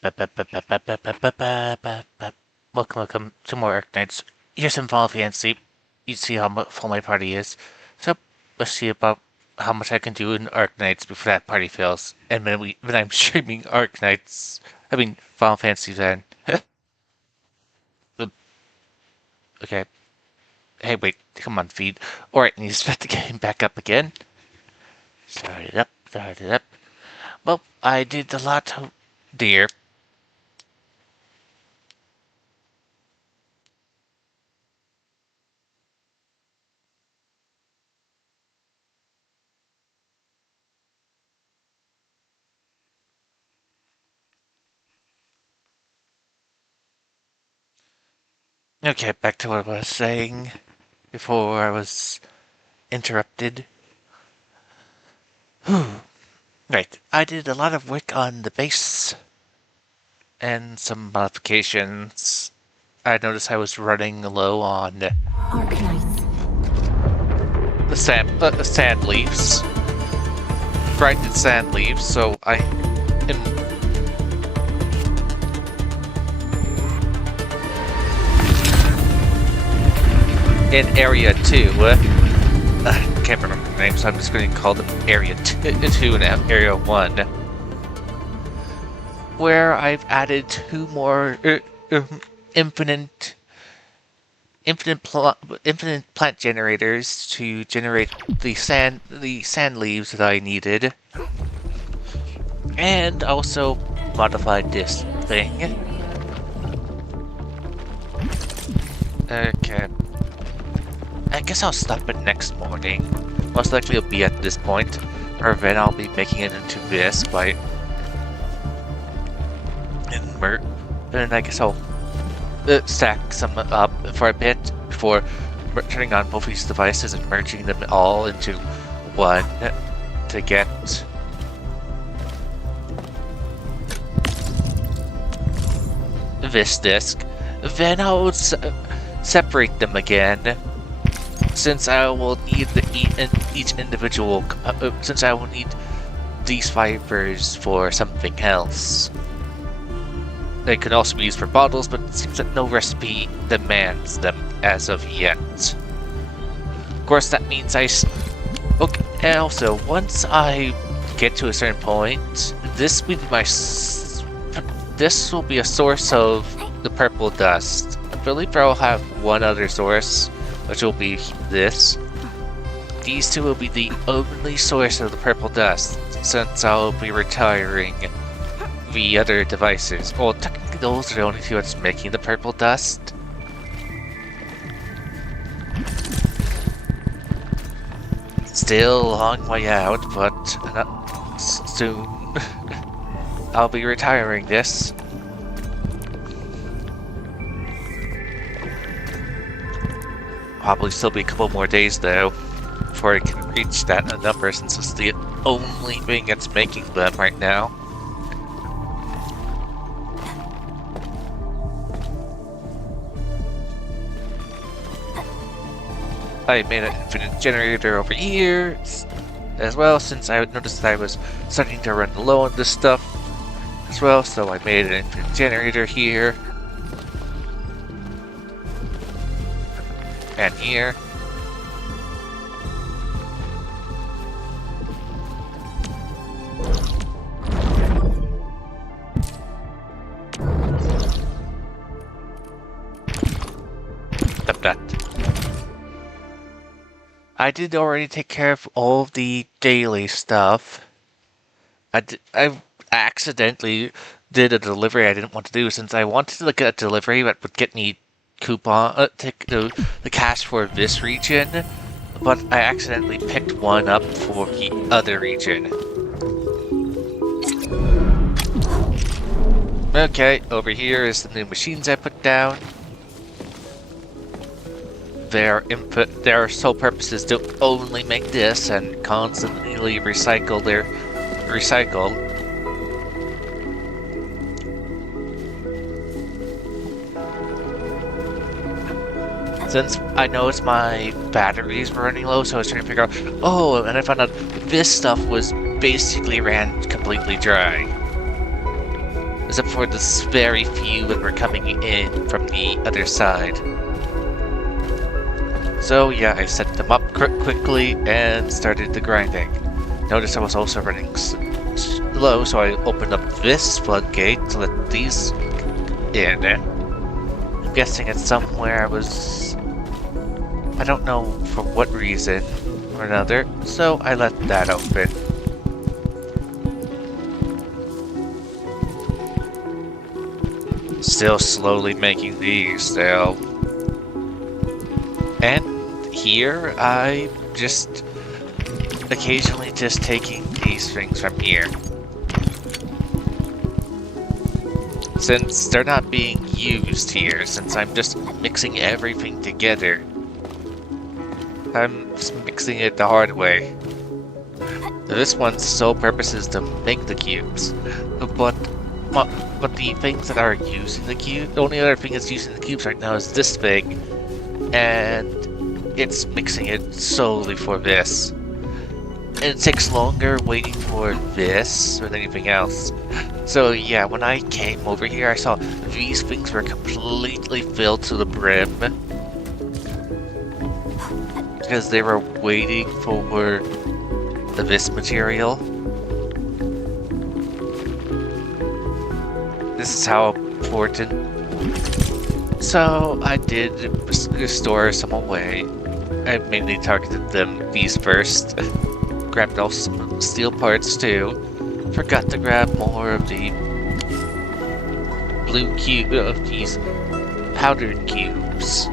Welcome to more Arknights. Here's some Final Fantasy. You see how full my party is. So let's see about how much I can do in Arknights before that party fails. And when I'm streaming Arknights, I mean Final Fantasy then. Okay. Hey, wait, come on, feed. Alright, needs to get him back up again. Start it up. Well, I did a lot, dear. Okay, back to what I was saying before I was interrupted. Right, I did a lot of work on the base and some modifications. I noticed I was running low on Arknights. the sand leaves. Grinded sand leaves, so I am in Area 2. I can't remember the name, so I'm just going to call them Area 2 and Area 1. Where I've added 2 more infinite plant generators to generate the sand leaves that I needed. And also modified this thing. Okay. I guess I'll stop it next morning. Most likely it'll be at this point, or then I'll be making it into this by... And I guess I'll stack some up for a bit before turning on both these devices and merging them all into one to get... this disc. Then I'll separate them again. Since I will need each individual, since I will need these fibers for something else. They can also be used for bottles, but it seems that no recipe demands them as of yet. Of course, that means okay. And also, once I get to a certain point, this will be a source of the purple dust. I believe I'll have one other source, which will be this. These 2 will be the only source of the purple dust, since I'll be retiring the other devices. Well, technically those are the only 2 that's making the purple dust. Still a long way out, but not soon. I'll be retiring this. Probably still be a couple more days though before I can reach that number, since it's the only thing that's making them right now. I made an infinite generator over here as well, since I noticed that I was starting to run low on this stuff as well, so I made an infinite generator here. And here. That. I did already take care of all of the daily stuff. I accidentally did a delivery I didn't want to do, since I wanted to look at a delivery that would get me the cash for this region, but I accidentally picked one up for the other region. Okay, over here is the new machines I put down. Their sole purpose is to only make this and constantly recycle. Since I noticed my batteries were running low, so I was trying to figure out, oh, and I found out this stuff was basically ran completely dry. except for this very few that were coming in from the other side. So yeah, I set them up quickly and started the grinding. Notice I was also running slow, so I opened up this floodgate to let these in. I'm guessing it's somewhere I don't know for what reason or another, so I let that open. Still slowly making these, though. And here, I'm just occasionally just taking these things from here. Since they're not being used here, since I'm just mixing everything together. I'm just mixing it the hard way. This one's sole purpose is to make the cubes, but the things that are using the cube, the only other thing that's using the cubes right now is this thing, and it's mixing it solely for this. And it takes longer waiting for this than anything else. So yeah, when I came over here, I saw these things were completely filled to the brim. Because they were waiting for this material. This is how important. So I did store some away. I mainly targeted these first. Grabbed all some steel parts too. Forgot to grab more of the blue cube of these powdered cubes.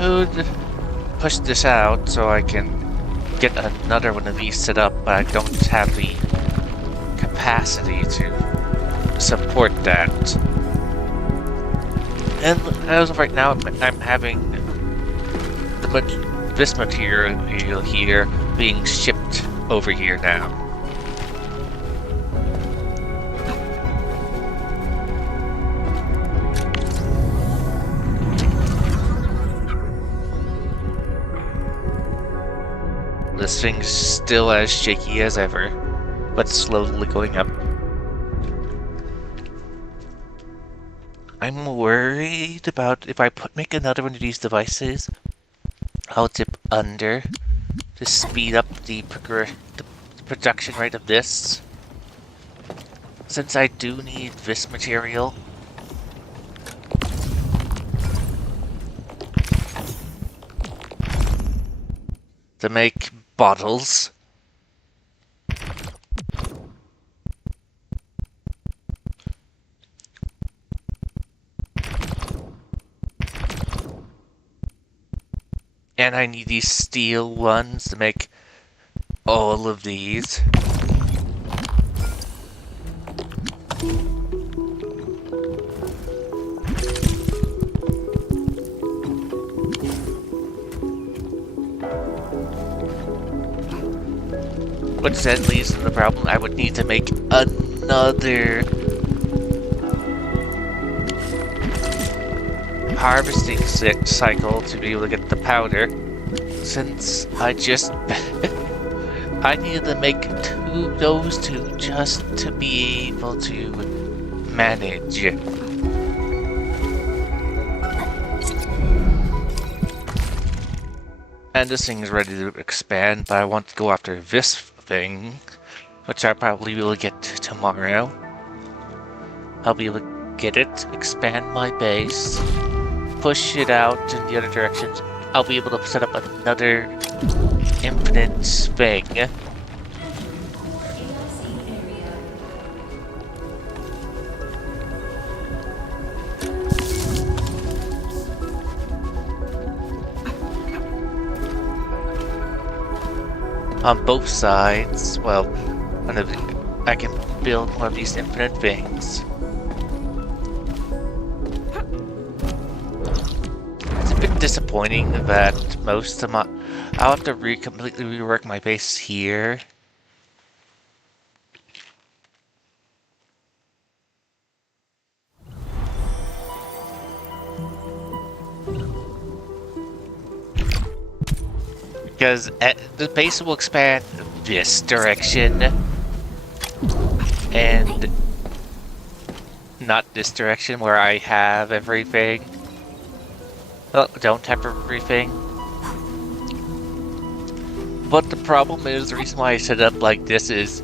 Could push this out so I can get another one of these set up, but I don't have the capacity to support that. And as of right now, I'm having this material here being shipped over here now. This thing's still as shaky as ever, but slowly going up. I'm worried about if I make another one of these devices, I'll dip under to speed up the production rate of this. Since I do need this material. To make bottles. And I need these steel ones to make all of these. Which then leads to the problem, I would need to make another harvesting cycle to be able to get the powder, since I just I needed to make those two just to be able to manage. And this thing is ready to expand, but I want to go after this thing, which I probably will get tomorrow. I'll be able to get it, expand my base, push it out in the other directions. I'll be able to set up another infinite thing. On both sides, well, I can build more of these infinite things. It's a bit disappointing that most of my... I'll have to completely rework my base here. Because the base will expand this direction. And not this direction where I have everything. Well, don't have everything. But the problem is, the reason why I set it up like this is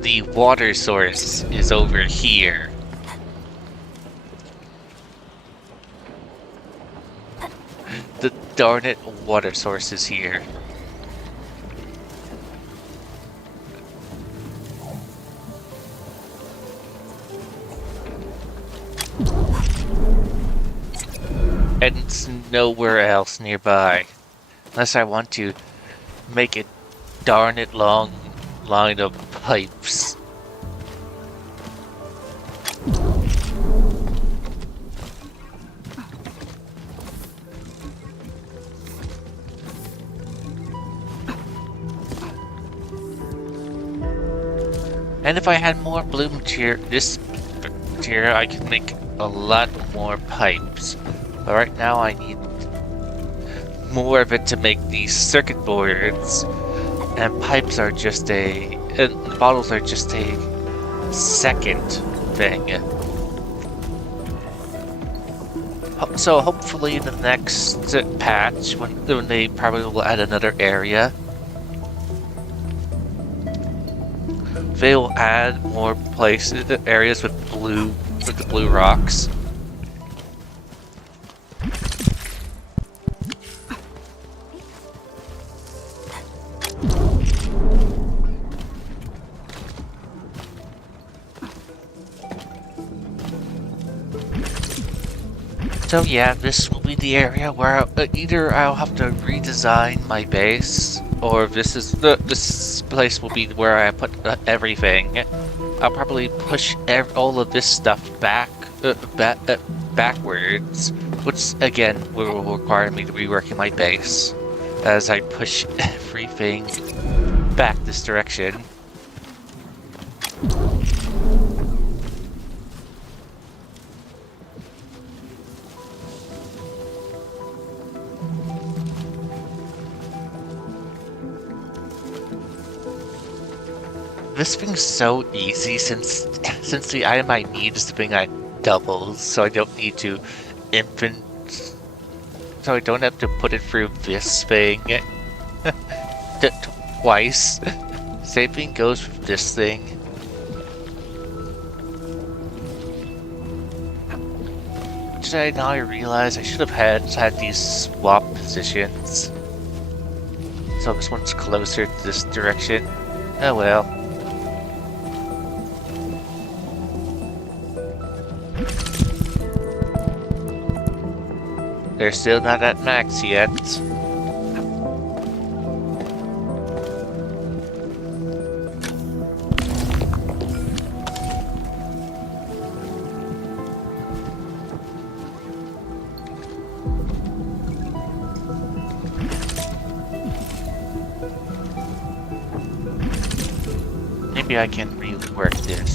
the water source is over here. The darn it water source is here. And it's nowhere else nearby. Unless I want to make a darn it long line of pipes. And if I had more blue material, this material, I could make a lot more pipes. But right now I need more of it to make these circuit boards. And pipes are just and bottles are just a second thing. So hopefully in the next patch, when they probably will add another area, they will add more areas with the blue rocks. So yeah, this will be the area where either I'll have to redesign my base, or this place will be where I put everything. I'll probably push all of this stuff backwards, which again will require me to be reworking my base as I push everything back this direction. This thing's so easy since the item I need is the thing I doubles, so I don't need to so I don't have to put it through this thing twice. Same thing goes with this thing. Now I realize I should have had these swap positions. So this one's closer to this direction. Oh well. They're still not at max yet. Maybe I can rework this.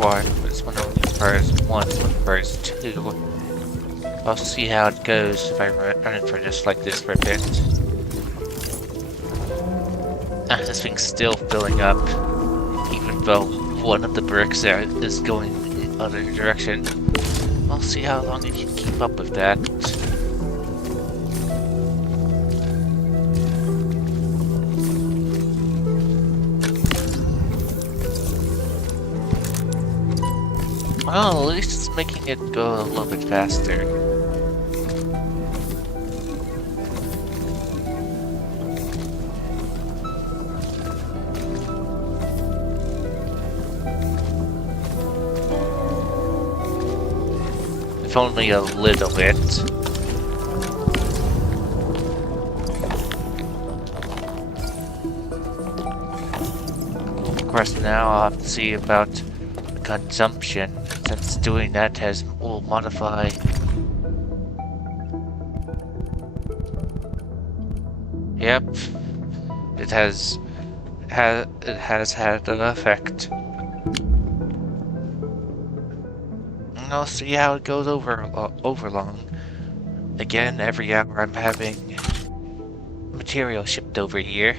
require this one only requires one, this one requires two. I'll see how it goes if I run it for just like this for a bit. This thing's still filling up, even though one of the bricks there is going in the other direction. I'll see how long it can keep up with that. Well, at least it's making it go a little bit faster. If only a little bit. Of course, now I'll have to see about consumption, since doing that will modify. Yep, it has had an effect. And I'll see how it goes overlong. Again, every hour I'm having material shipped over here.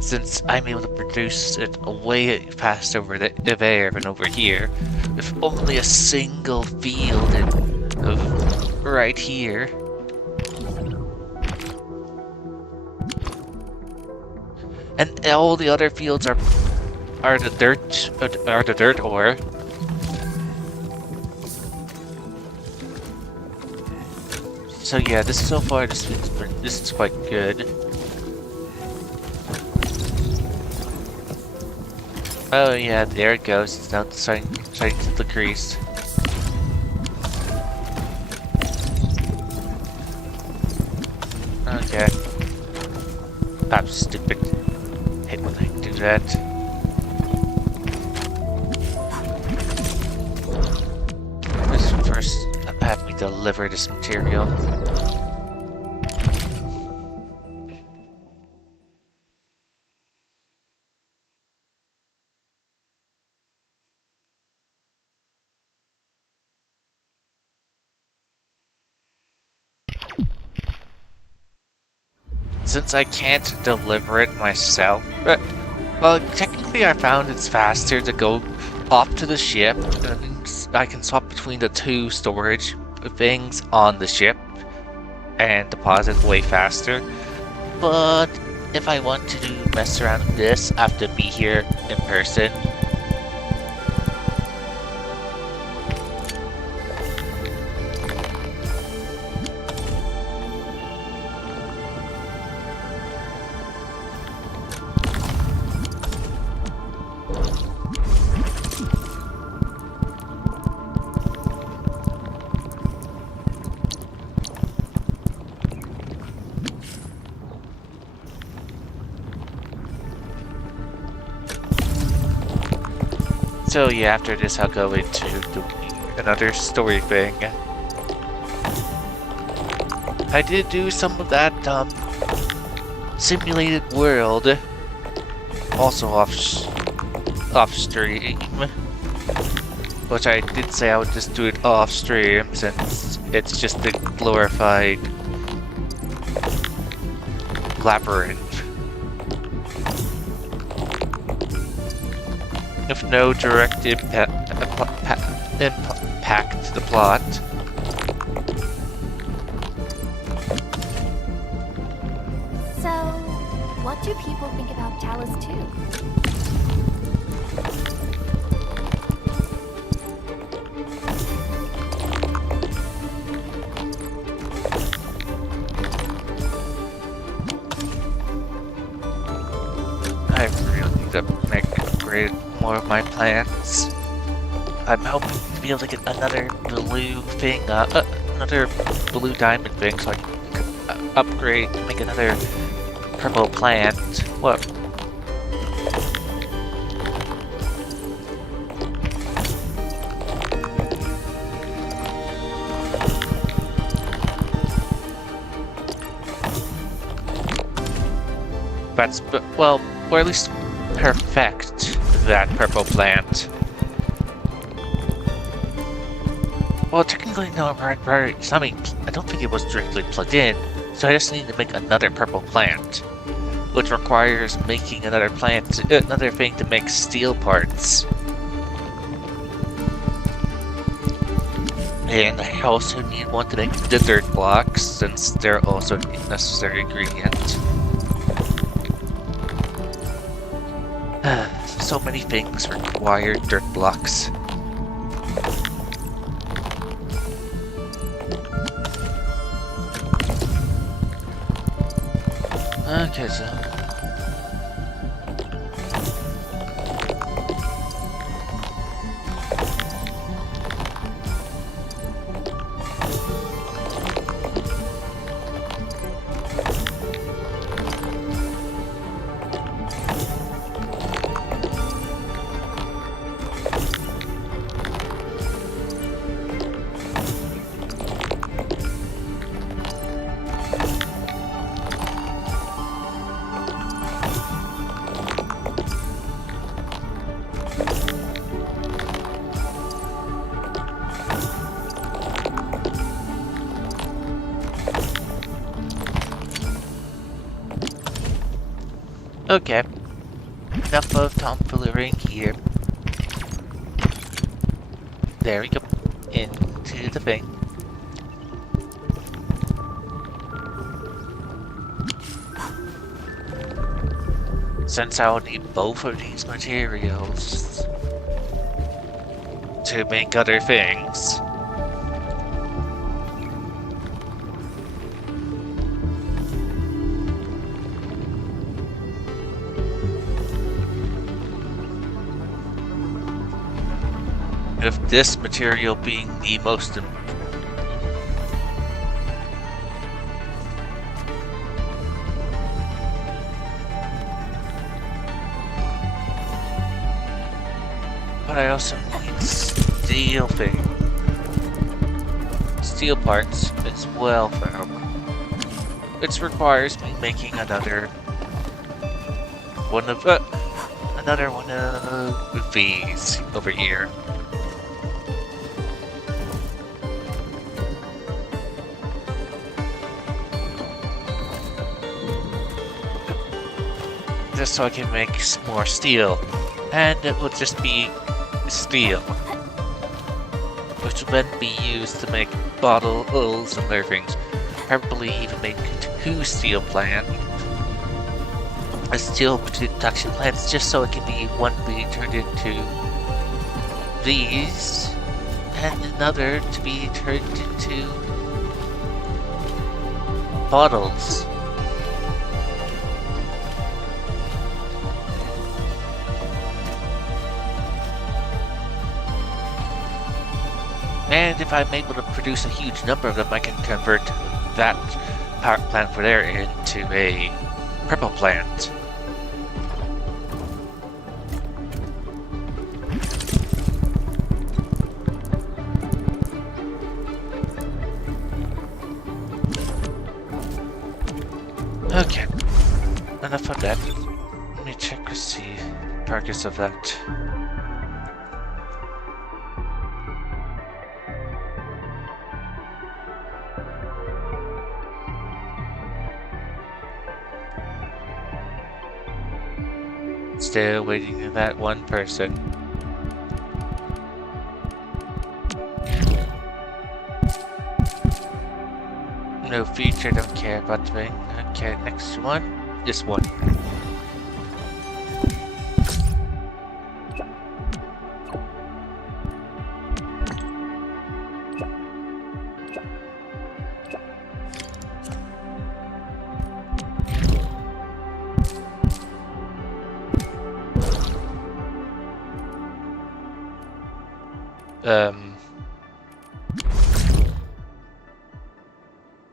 Since I'm able to produce it way faster over there than over here, with only a single field right here. And all the other fields are the dirt ore. So yeah, so far this is quite good. Oh yeah, there it goes. It's now starting to decrease. Okay. I'm stupid. Hate when I do that. Let's first have me deliver this material. Since I can't deliver it myself, well, technically I found it's faster to go off to the ship, and I can swap between the two storage things on the ship and deposit way faster. But if I want to mess around with this, I have to be here in person. So yeah, after this I'll go into doing another story thing. I did do some of that simulated world, also off stream, which I did say I would just do it off stream since it's just a glorified labyrinth. With no direct impact to the plot. So, what do people think about Talos 2? I really need to upgrade more of my plants. I'm hoping to be able to get another blue thing, another blue diamond thing, so I can upgrade, make another purple plant. What? That's, well, or at least perfect that purple plant. Well, technically, no, right. I mean, I don't think it was directly plugged in, so I just need to make another purple plant, which requires making another another thing to make steel parts. And I also need one to make the dirt blocks, since they're also a necessary ingredient. So many things require dirt blocks. Okay, so... Okay. Enough of tomfoolering here. There we go. Into the thing. Since I'll need both of these materials to make other things. With this material being the most but I also need steel parts as well, which requires me making another one of these over here. Just so I can make more steel, and it will just be steel, which will then be used to make bottles and other things. Probably even make 2 steel production plants, just so it can be one be turned into these, and another to be turned into bottles. And if I'm able to produce a huge number of them, I can convert that power plant for there into a purple plant. Okay, enough of that. Let me check to see progress of that. Still waiting for that one person. No feature, don't care about me. Okay, next one. This one.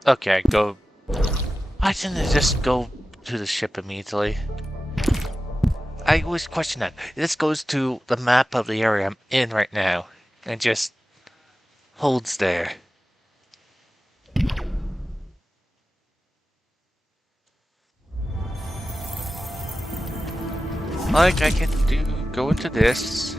Okay, go. Why didn't it just go to the ship immediately? I always question that. This goes to the map of the area I'm in right now, and just holds there. Like, I can go into this.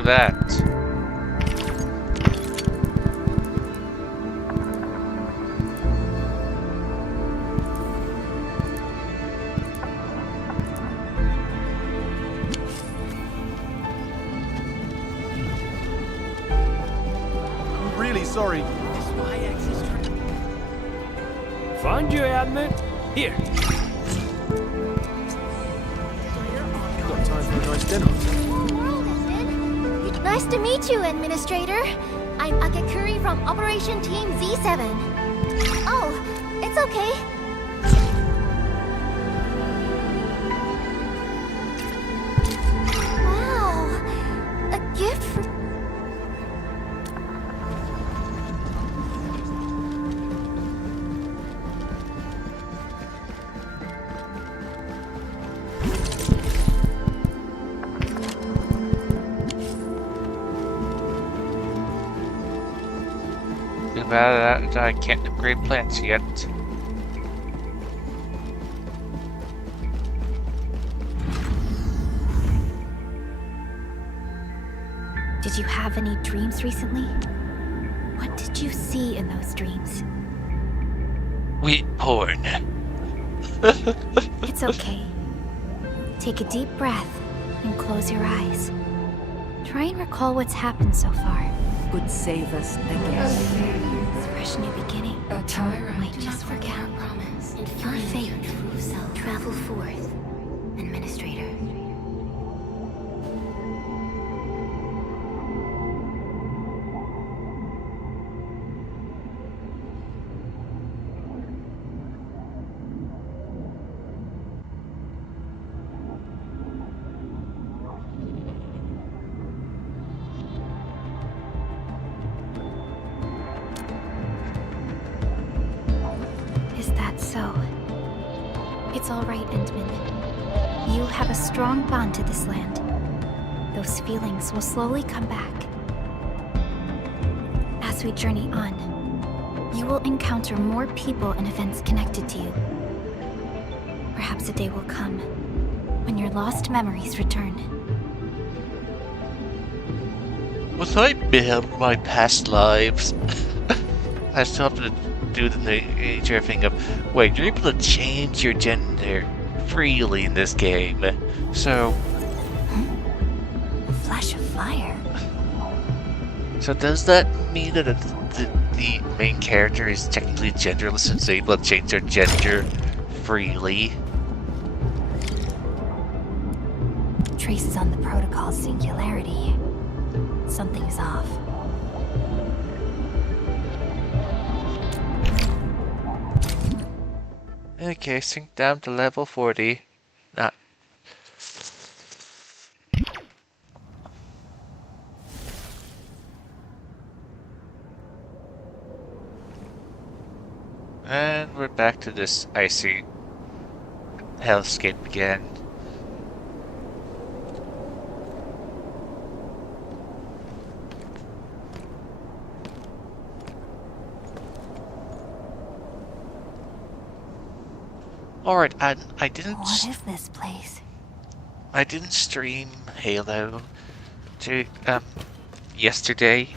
do that. I'm really sorry. Find your admin. Here. Got time for a nice dinner. Small world, isn't it? Nice to meet you, Administrator. I'm Akakuri from Operation Team Z7. Oh, it's okay. Wow, a gift for... Too bad that I can't upgrade plants yet. Did you have any dreams recently? What did you see in those dreams? Wheat porn. It's okay. Take a deep breath and close your eyes. Try and recall what's happened so far. Would save us again. It's fresh new beginning. A tyrant. Might just forget our promise. And your fate. Travel forth, Administrator. Is that so? It's all right, Entman. You have a strong bond to this land. Those feelings will slowly come back. As we journey on, you will encounter more people and events connected to you. Perhaps a day will come when your lost memories return. Was I bad in my past lives? I still have to do the nature thing of, wait, you're able to change your gender freely in this game. So, A flash of fire. so does that mean that the main character is technically genderless and is able to change their gender freely? Traces on the protocol's singularity. Something's off. Okay, sink down to level 40. Not. And we're back to this icy hellscape again. Alright, I didn't What is this place? I didn't stream Halo to yesterday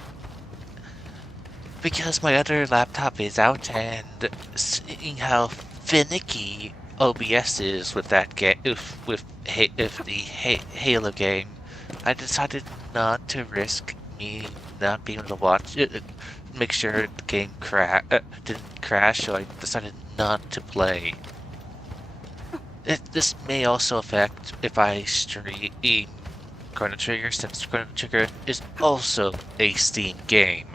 because my other laptop is out, and seeing how finicky OBS is with that game, with the Halo game, I decided not to risk me not being able to watch it. Make sure the game didn't crash, so I decided not to play. This may also affect if I stream Chrono Trigger, since Chrono Trigger is also a Steam game.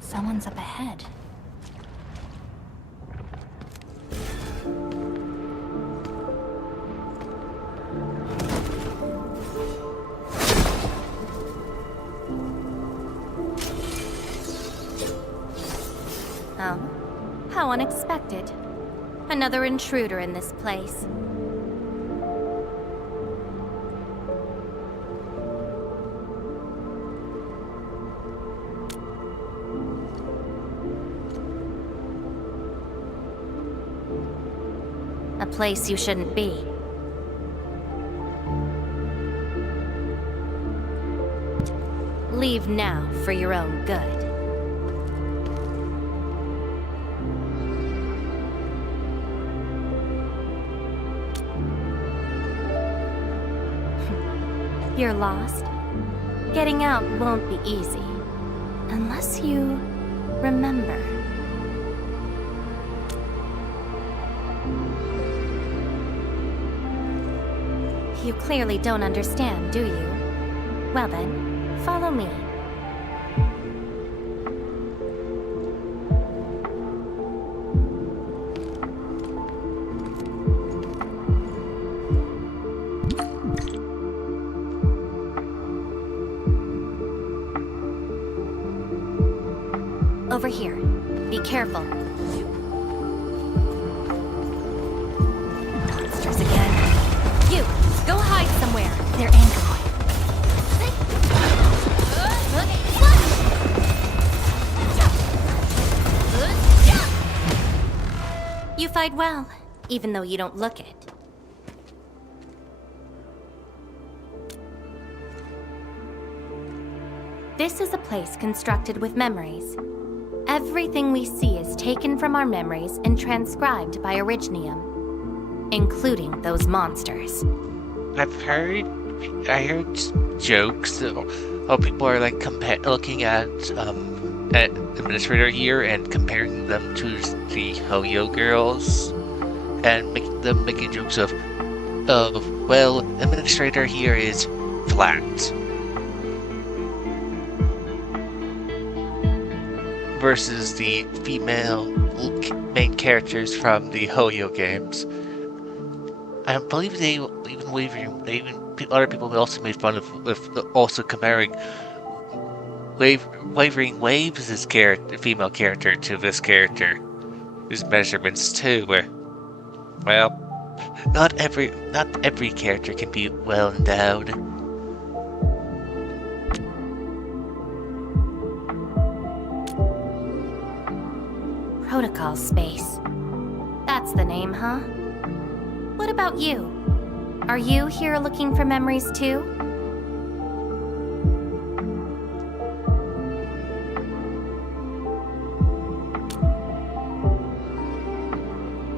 Someone's up ahead. Oh, how unexpected. Another intruder in this place. place you shouldn't be. Leave now for your own good. You're lost? Getting out won't be easy. Unless you remember. You clearly don't understand, do you? Well then, follow me. Over here. Be careful. Monsters again. You! Go hide somewhere. They're angry. You fight well, even though you don't look it. This is a place constructed with memories. Everything we see is taken from our memories and transcribed by Originium, including those monsters. I heard jokes how people are like looking at Administrator here and comparing them to the Hoyo girls, and making jokes of, well, Administrator here is flat versus the female main characters from the Hoyo games. I believe other people also made fun of also comparing Wavering Waves' female character to this character, whose measurements too were, well, not every character can be well endowed. Protocol space. That's the name, huh? What about you? Are you here looking for memories too?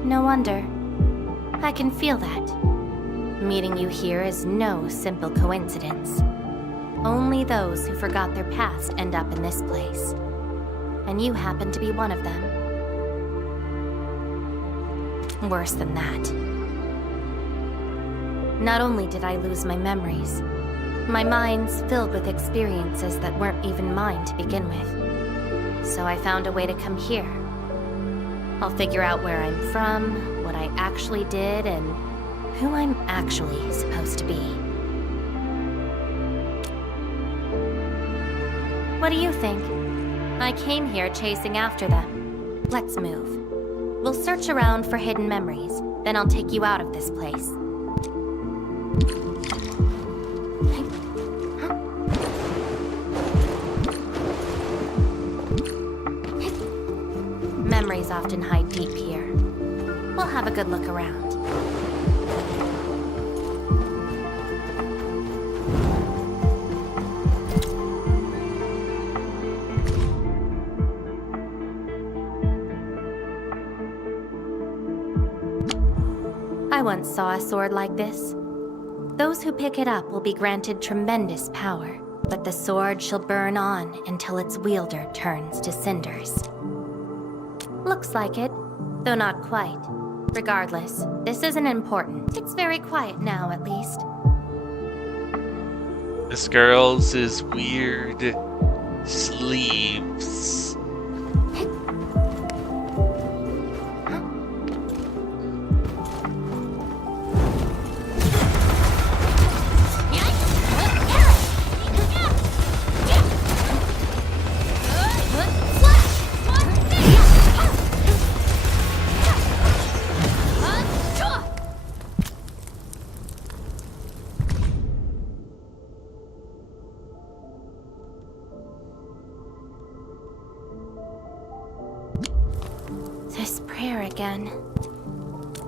No wonder. I can feel that. Meeting you here is no simple coincidence. Only those who forgot their past end up in this place. And you happen to be one of them. Worse than that. Not only did I lose my memories, my mind's filled with experiences that weren't even mine to begin with. So I found a way to come here. I'll figure out where I'm from, what I actually did, and who I'm actually supposed to be. What do you think? I came here chasing after them. Let's move. We'll search around for hidden memories, then I'll take you out of this place. Memories often hide deep here. We'll have a good look around. I once saw a sword like this. Those who pick it up will be granted tremendous power, but the sword shall burn on until its wielder turns to cinders. Looks like it, though not quite. Regardless, this isn't important. It's very quiet now, at least. This girl's is weird sleeves. This prayer again.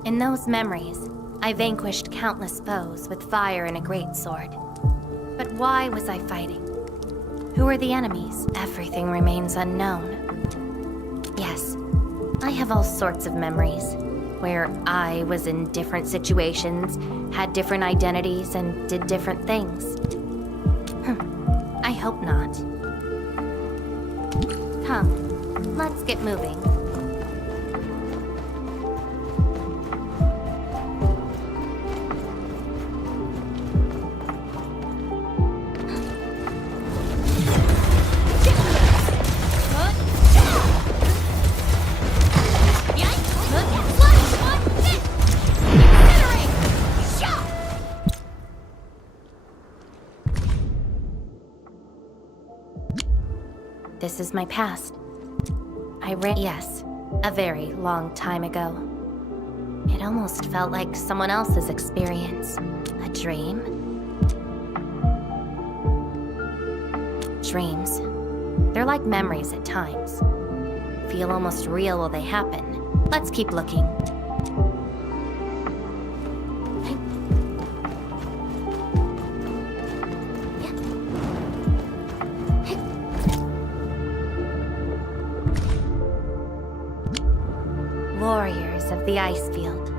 In those memories, I vanquished countless foes with fire and a greatsword. But why was I fighting? Who are the enemies? Everything remains unknown. Yes, I have all sorts of memories, where I was in different situations, had different identities, and did different things. I hope not. Come, let's get moving. This is my past. Yes, a very long time ago. It almost felt like someone else's experience. A dream? Dreams. They're like memories at times. Feel almost real while they happen. Let's keep looking. Warriors of the Icefield.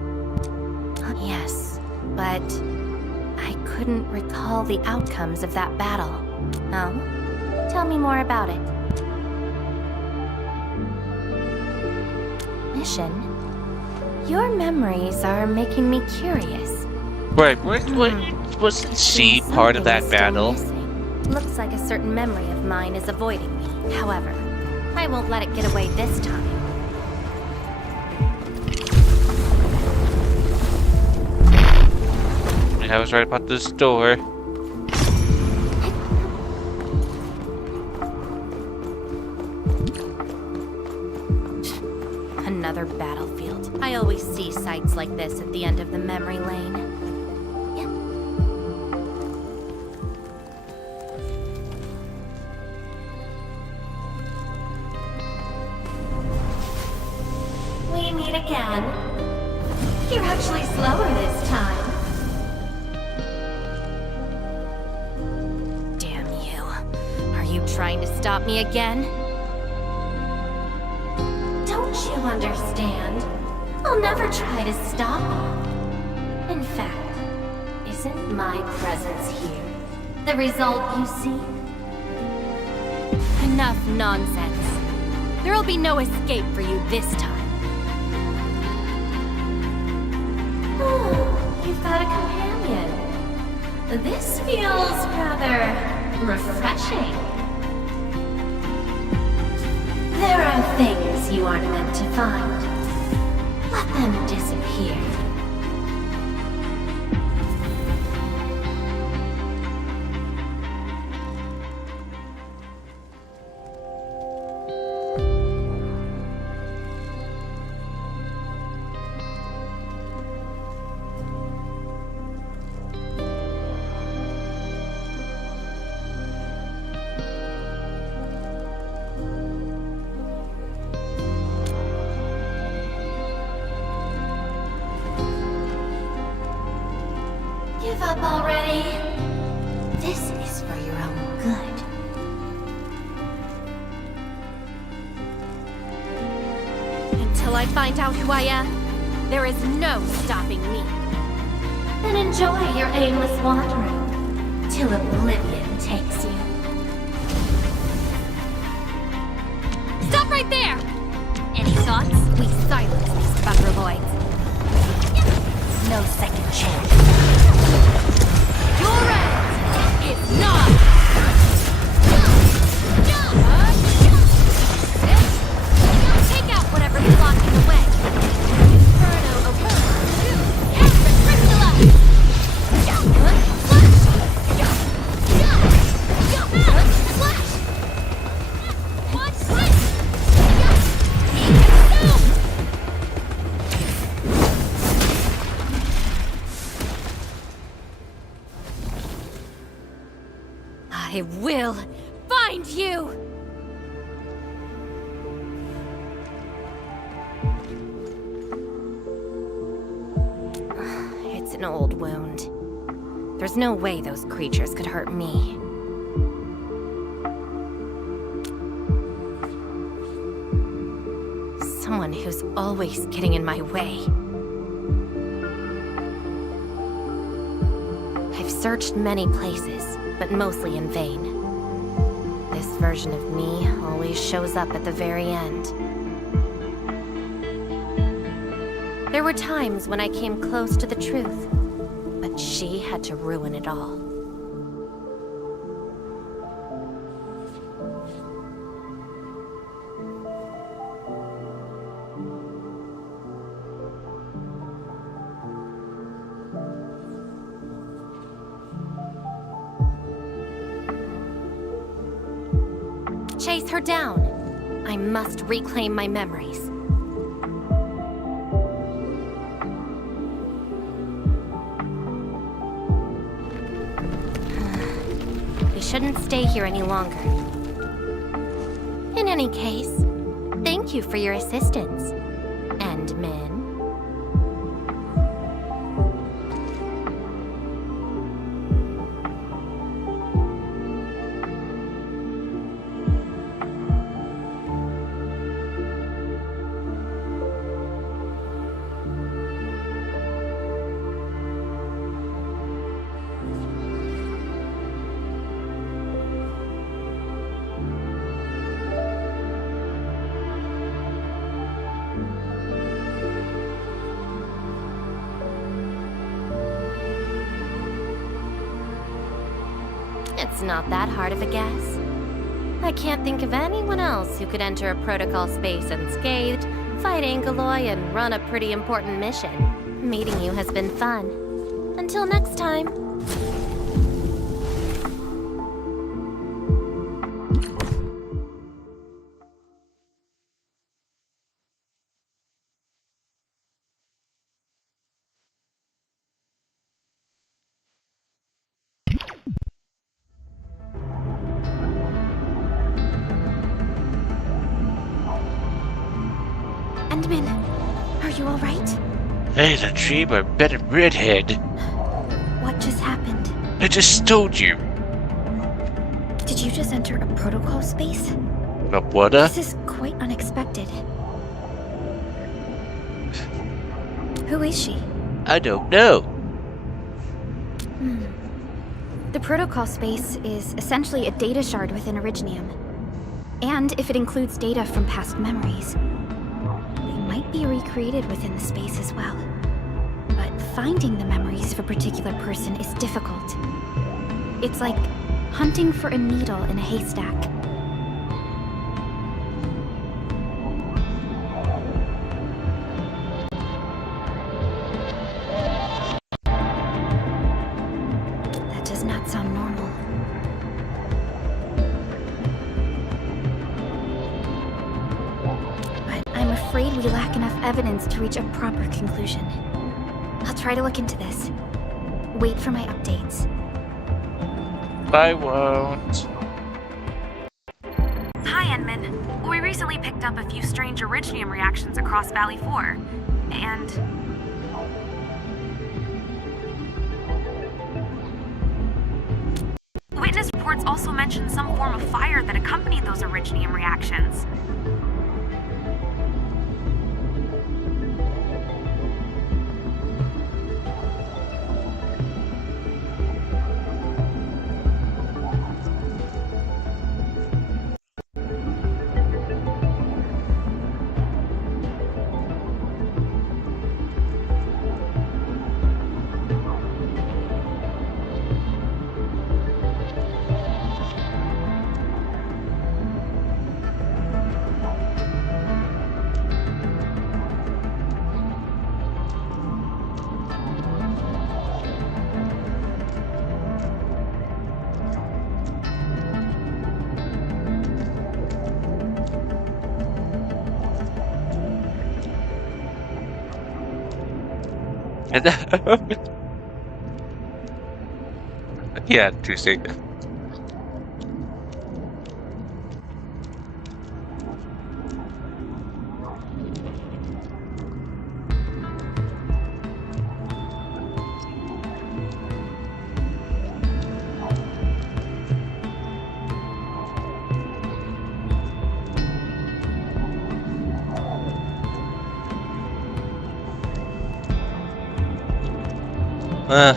Yes, but I couldn't recall the outcomes of that battle. Oh? Tell me more about it. Mission? Your memories are making me curious. Wait, wasn't she part of that Something is still battle? missing. Looks like a certain memory of mine is avoiding me. However, I won't let it get away this time. I was right about this door. Another battlefield. I always see sights like this at the end of the memory lane. We meet again. You're actually slower this time. Damn you. Are you trying to stop me again? Don't you understand? I'll never try to stop you. In fact, isn't my presence here the result you seek? Enough nonsense. There'll be no escape for you this time. Oh, you've got a companion. This feels rather refreshing. There are things you aren't meant to find. Let them disappear. Give up already. This is for your own good. Until I find out who I am, there is no stopping me. Then enjoy your aimless wandering, till oblivion takes you. Stop right there! Any thoughts? We silence these fuckerloids. No second chance. Your end is not! Take out whatever's blocking the way. Inferno occurs. Cast the crystallize! I will find you! old wound. There's no way those creatures could hurt me. Someone who's always getting in my way. I've searched many places, but mostly in vain. This version of me always shows up at the very end. There were times when I came close to the truth, but she had to ruin it all. Chase her down. I must reclaim my memories. We shouldn't stay here any longer. In any case, thank you for your assistance, Endmin. It's not that hard of a guess. I can't think of anyone else who could enter a protocol space unscathed, fight Angeloy, and run a pretty important mission. Meeting you has been fun. Until next time. Endmin, are you alright? Hey, the dream a better redhead. What just happened? I just told you. Did you just enter a protocol space? What? This is quite unexpected. Who is she? I don't know. The protocol space is essentially a data shard within Originium. And if it includes data from past memories, they might be recreated within the space as well. But finding the memories of a particular person is difficult. It's like hunting for a needle in a haystack. That does not sound normal. But I'm afraid we lack enough evidence to reach a proper conclusion. I'll try to look into this. Wait for my updates. I won't. Hi, Enman. We recently picked up a few strange Originium reactions across Valley 4, and... Witness reports also mention some form of fire that accompanied those Originium reactions. Yeah, Tuesday. Uh.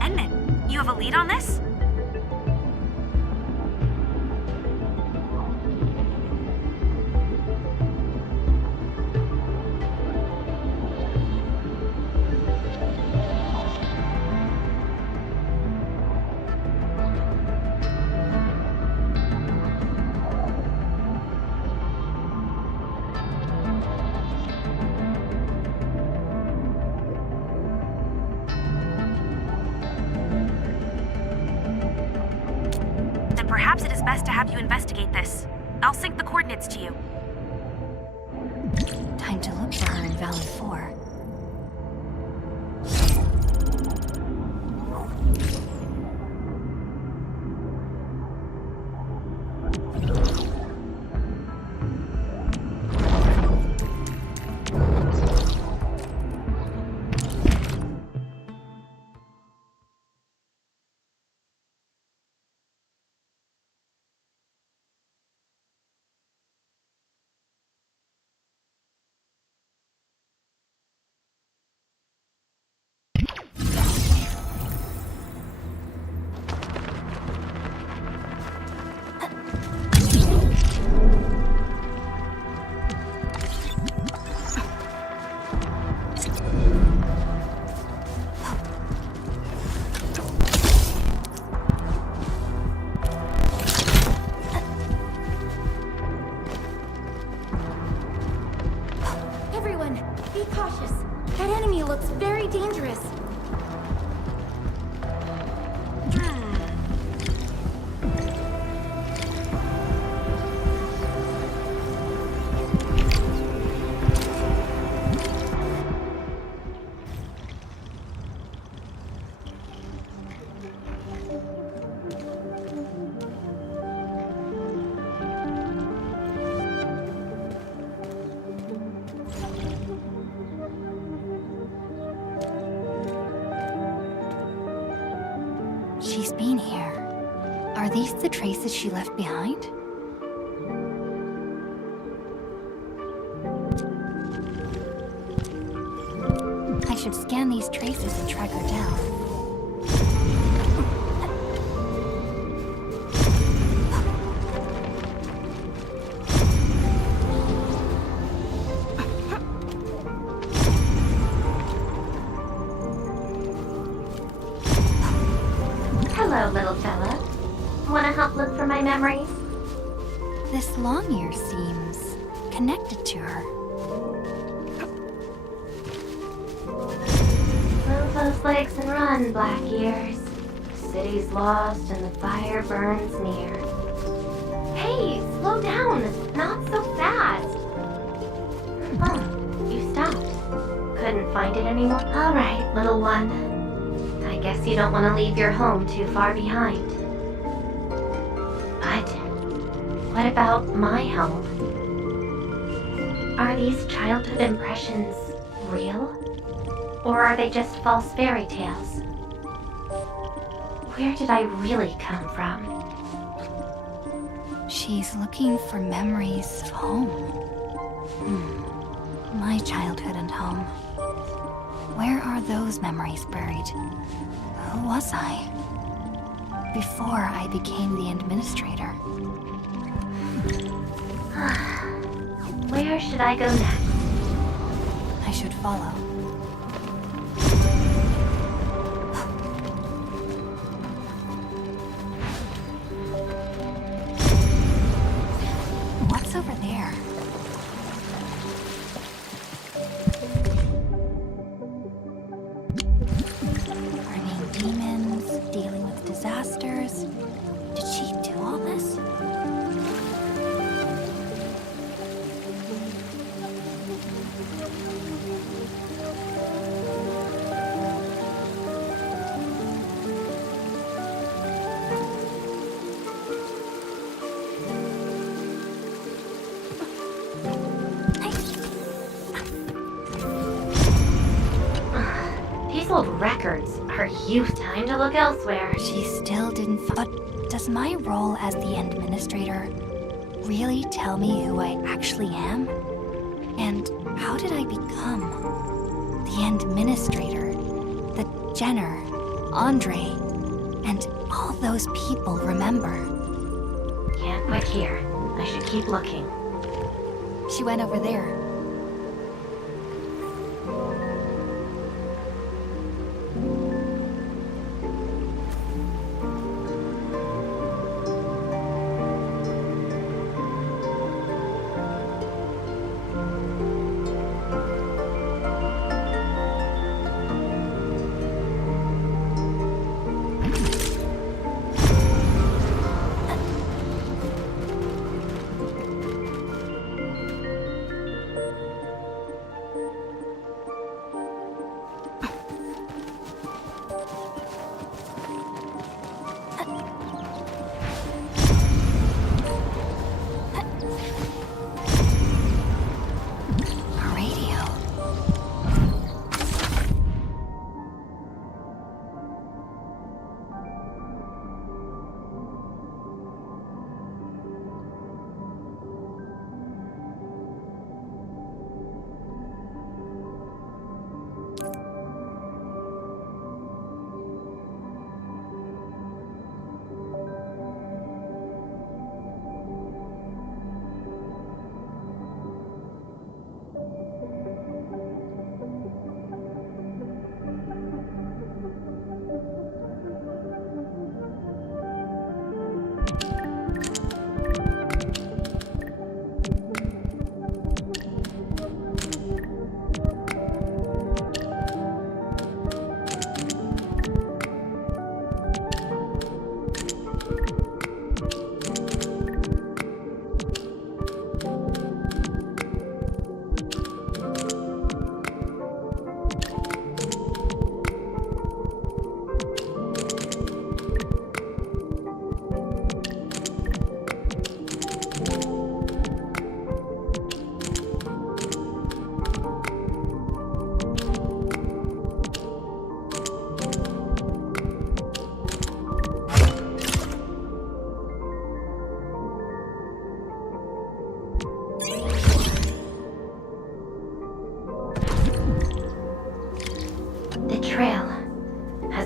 Edmund, you have a lead on this? Then perhaps it is best to have you investigate this. I'll sync the coordinates to you. Time to look for her in Valley 4. Everyone, be cautious. That enemy looks very dangerous. She's been here. Are these the traces she left behind? I should scan these traces and track her down. Hello, little fella. Wanna help look for my memories? This long ear seems connected to her. Move those legs and run, black ears. The city's lost and the fire burns near. Hey, slow down! Not so fast! Oh, you stopped. Couldn't find it anymore? Alright, little one. I guess you don't want to leave your home too far behind. But what about my home? Are these childhood impressions real? Or are they just false fairy tales? Where did I really come from? She's looking for memories of home. My childhood and home. Where are those memories buried? Who was I? Before I became the administrator. Where should I go next? I should follow. What's over there? old records. Are you time to look elsewhere? She still didn't. But does my role as the administrator really tell me who I actually am? And how did I become the administrator, the Jenner, Andre, and all those people remember? Can't quite hear. I should keep looking. She went over there.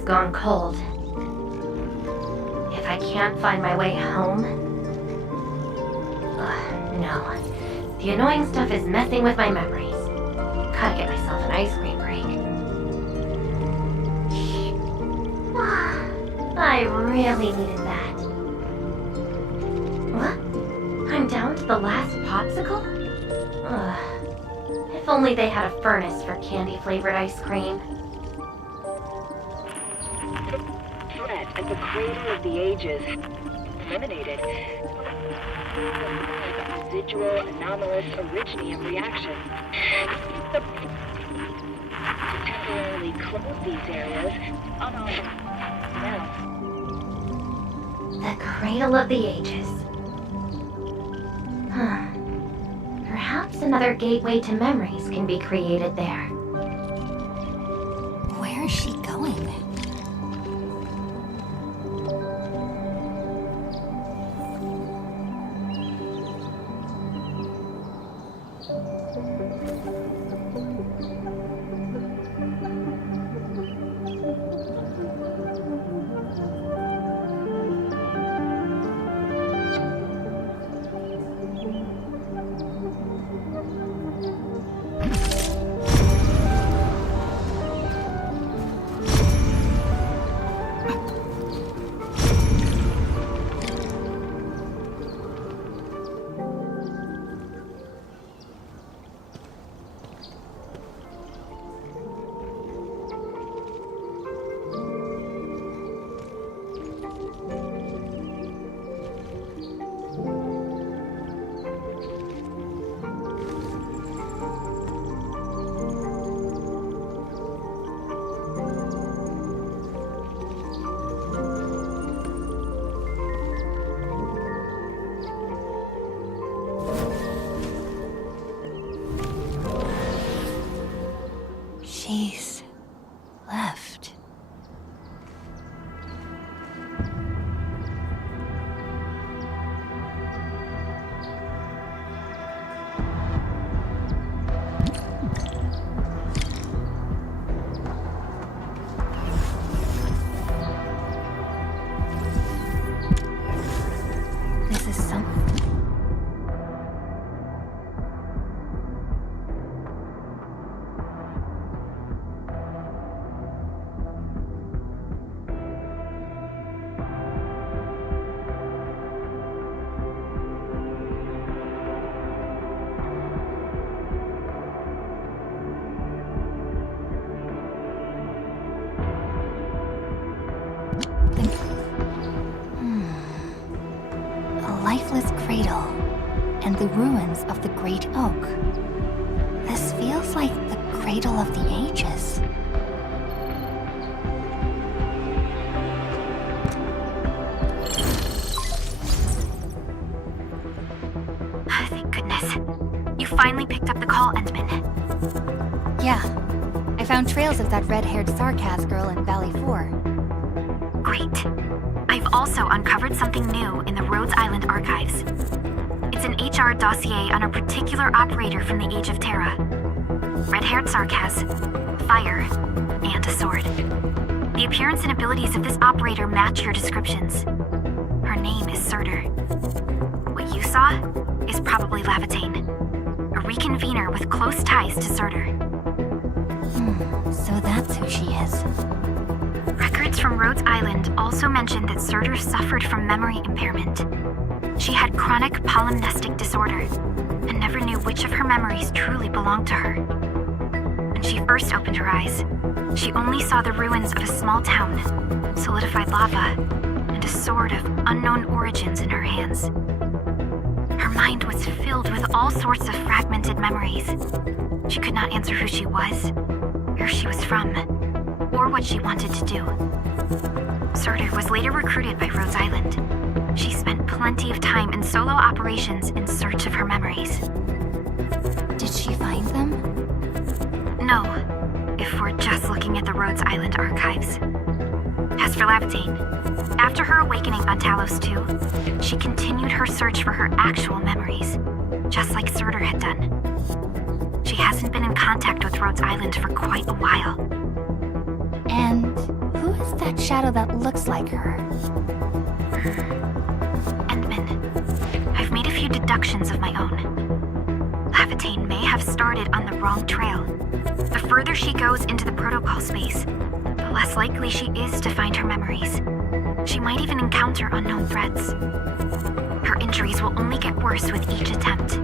Gone cold. If I can't find my way home... no. The annoying stuff is messing with my memories. Gotta get myself an ice cream break. I really needed that. What? I'm down to the last popsicle? If only they had a furnace for candy-flavored ice cream. At the cradle of the ages, eliminated. Residual anomalous originium reaction. To temporarily close these areas, The cradle of the ages. Perhaps another gateway to memories can be created there. Where is she going? the ruins of the Great Oak. This feels like the Cradle of the Ages. Thank goodness. You finally picked up the call, Endman. Yeah, I found trails of that red-haired Sarkaz girl in Valley 4. Great. I've also uncovered something new in the Rhodes Island archives. It's an HR dossier on a particular operator from the Age of Terra. Red-haired Sarkaz, fire, and a sword. The appearance and abilities of this operator match your descriptions. Her name is Surtur. What you saw is probably Lavitane, a reconvener with close ties to Surtur. So that's who she is. Records from Rhodes Island also mention that Surtur suffered from memory impairment. She had chronic polymnestic disorder and never knew which of her memories truly belonged to her. When she first opened her eyes, she only saw the ruins of a small town, solidified lava, and a sword of unknown origins in her hands. Her mind was filled with all sorts of fragmented memories. She could not answer who she was, where she was from, or what she wanted to do. Surtur was later recruited by Rhodes Island. She spent plenty of time in solo operations in search of her memories. Did she find them? No, if we're just looking at the Rhodes Island archives. As for Lavitane, after her awakening on Talos 2, she continued her search for her actual memories, just like Surtur had done. She hasn't been in contact with Rhodes Island for quite a while. And who is that shadow that looks like her? Endman, I've made a few deductions of my own. Lavitane may have started on the wrong trail. The further she goes into the protocol space, the less likely she is to find her memories. She might even encounter unknown threats. Her injuries will only get worse with each attempt.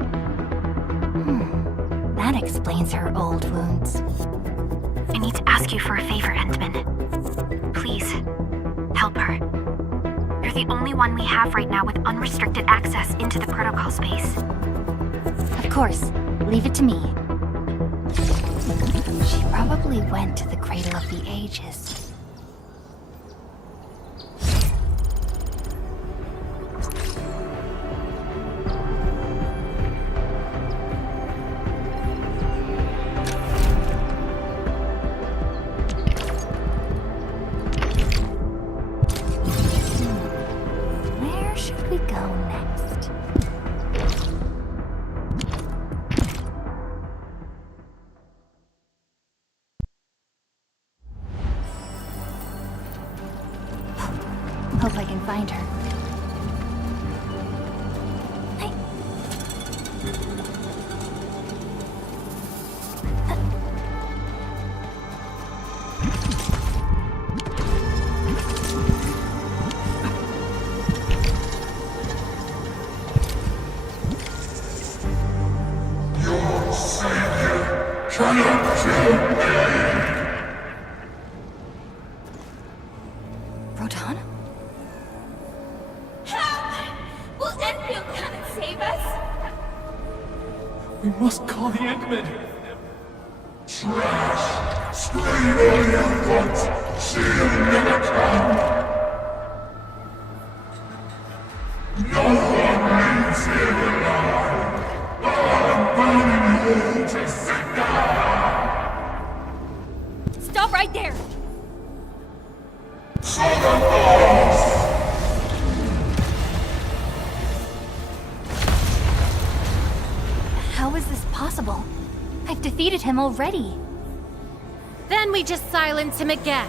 That explains her old wounds. I need to ask you for a favor, Endman. Please, help her. You're the only one we have right now with unrestricted access into the protocol space. Of course, leave it to me. She probably went to the Cradle of the Ages. Where should we go next? Hope I can find her. Rodan? Will Enfield come and save us? We must call the Endmen. Stop right there! How is this possible? I've defeated him already. Then we just silence him again.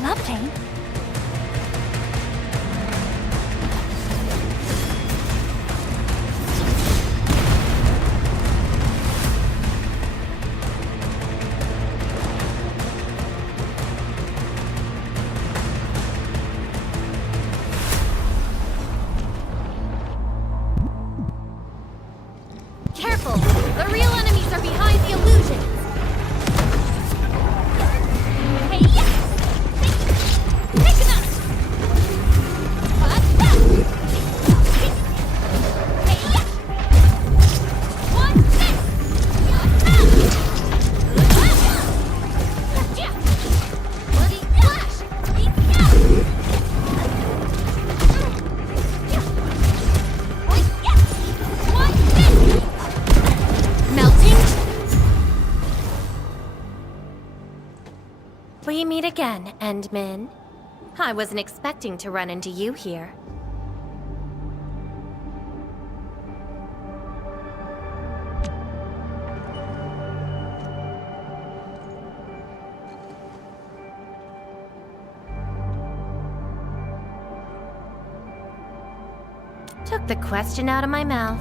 Lavitane? Careful! The real enemies are behind the illusions! Hey, yes! Take him out! meet again, Endmin. I wasn't expecting to run into you here. Took the question out of my mouth.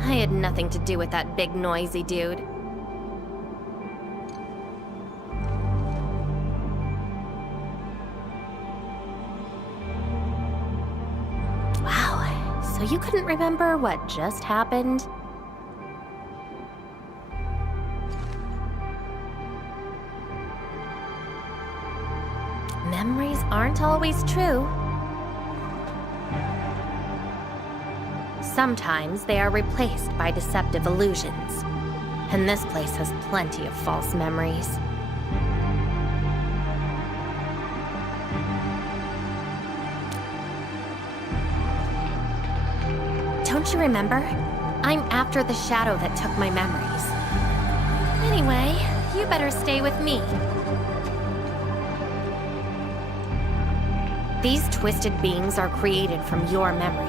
I had nothing to do with that big noisy dude. Wow, so you couldn't remember what just happened? Memories aren't always true. Sometimes they are replaced by deceptive illusions. And this place has plenty of false memories. Don't you remember? I'm after the shadow that took my memories. Anyway, you better stay with me. These twisted beings are created from your memories.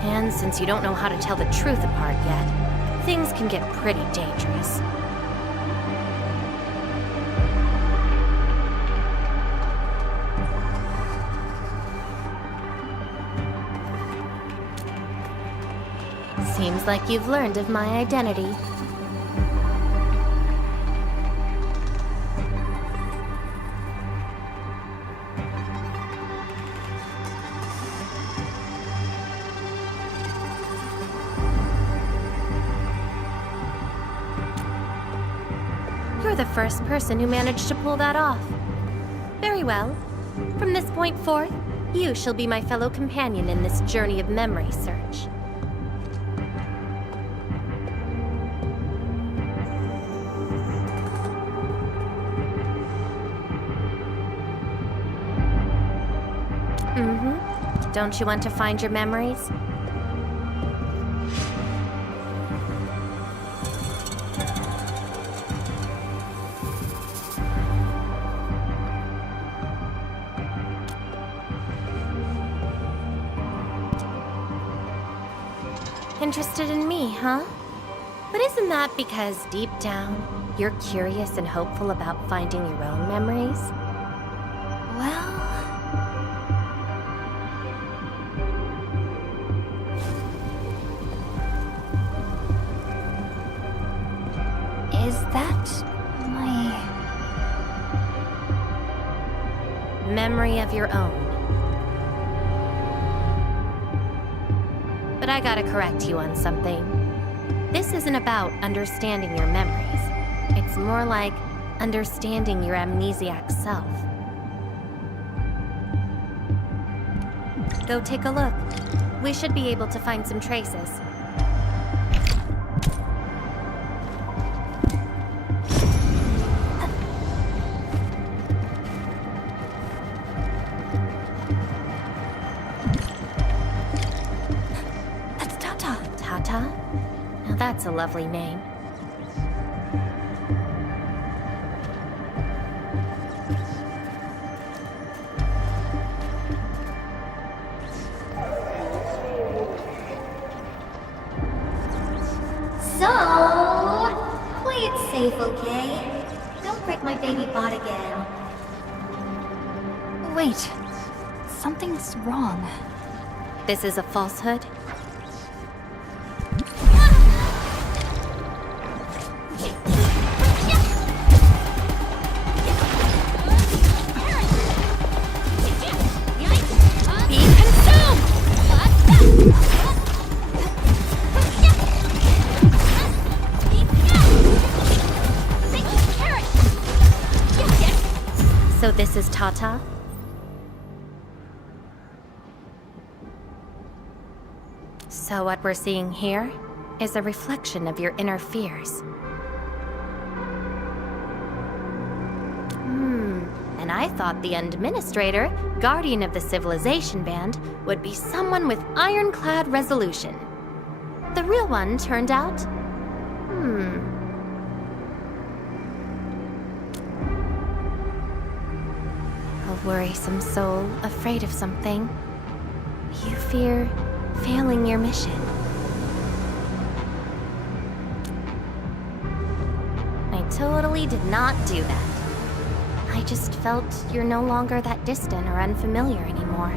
And since you don't know how to tell the truth apart yet, things can get pretty dangerous. Seems like you've learned of my identity. You're the first person who managed to pull that off. Very well. From this point forth, you shall be my fellow companion in this journey of memory search. Don't you want to find your memories? Interested in me, huh? But isn't that because deep down, you're curious and hopeful about finding your own memories? Well... Is that my... memory of your own? But I gotta correct you on something. This isn't about understanding your memories. It's more like understanding your amnesiac self. Go take a look. We should be able to find some traces. Now that's a lovely name. So... play it safe, okay? Don't break my baby bot again. Wait. Something's wrong. This is a falsehood? So this is Tata? So what we're seeing here is a reflection of your inner fears. And I thought the Administrator, Guardian of the Civilization Band, would be someone with ironclad resolution. The real one turned out... worrisome soul afraid of something. You fear failing your mission. I totally did not do that. I just felt you're no longer that distant or unfamiliar anymore.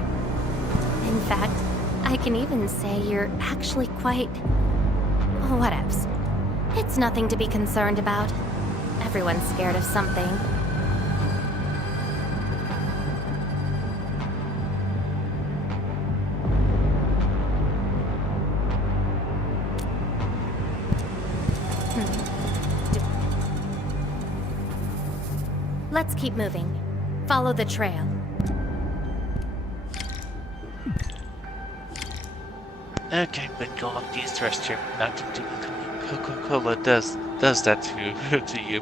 In fact, I can even say you're actually quite... whatevs. It's nothing to be concerned about. Everyone's scared of something. Let's keep moving. Follow the trail. Okay, but go up these restroom. Not to Coca-Cola does that to you.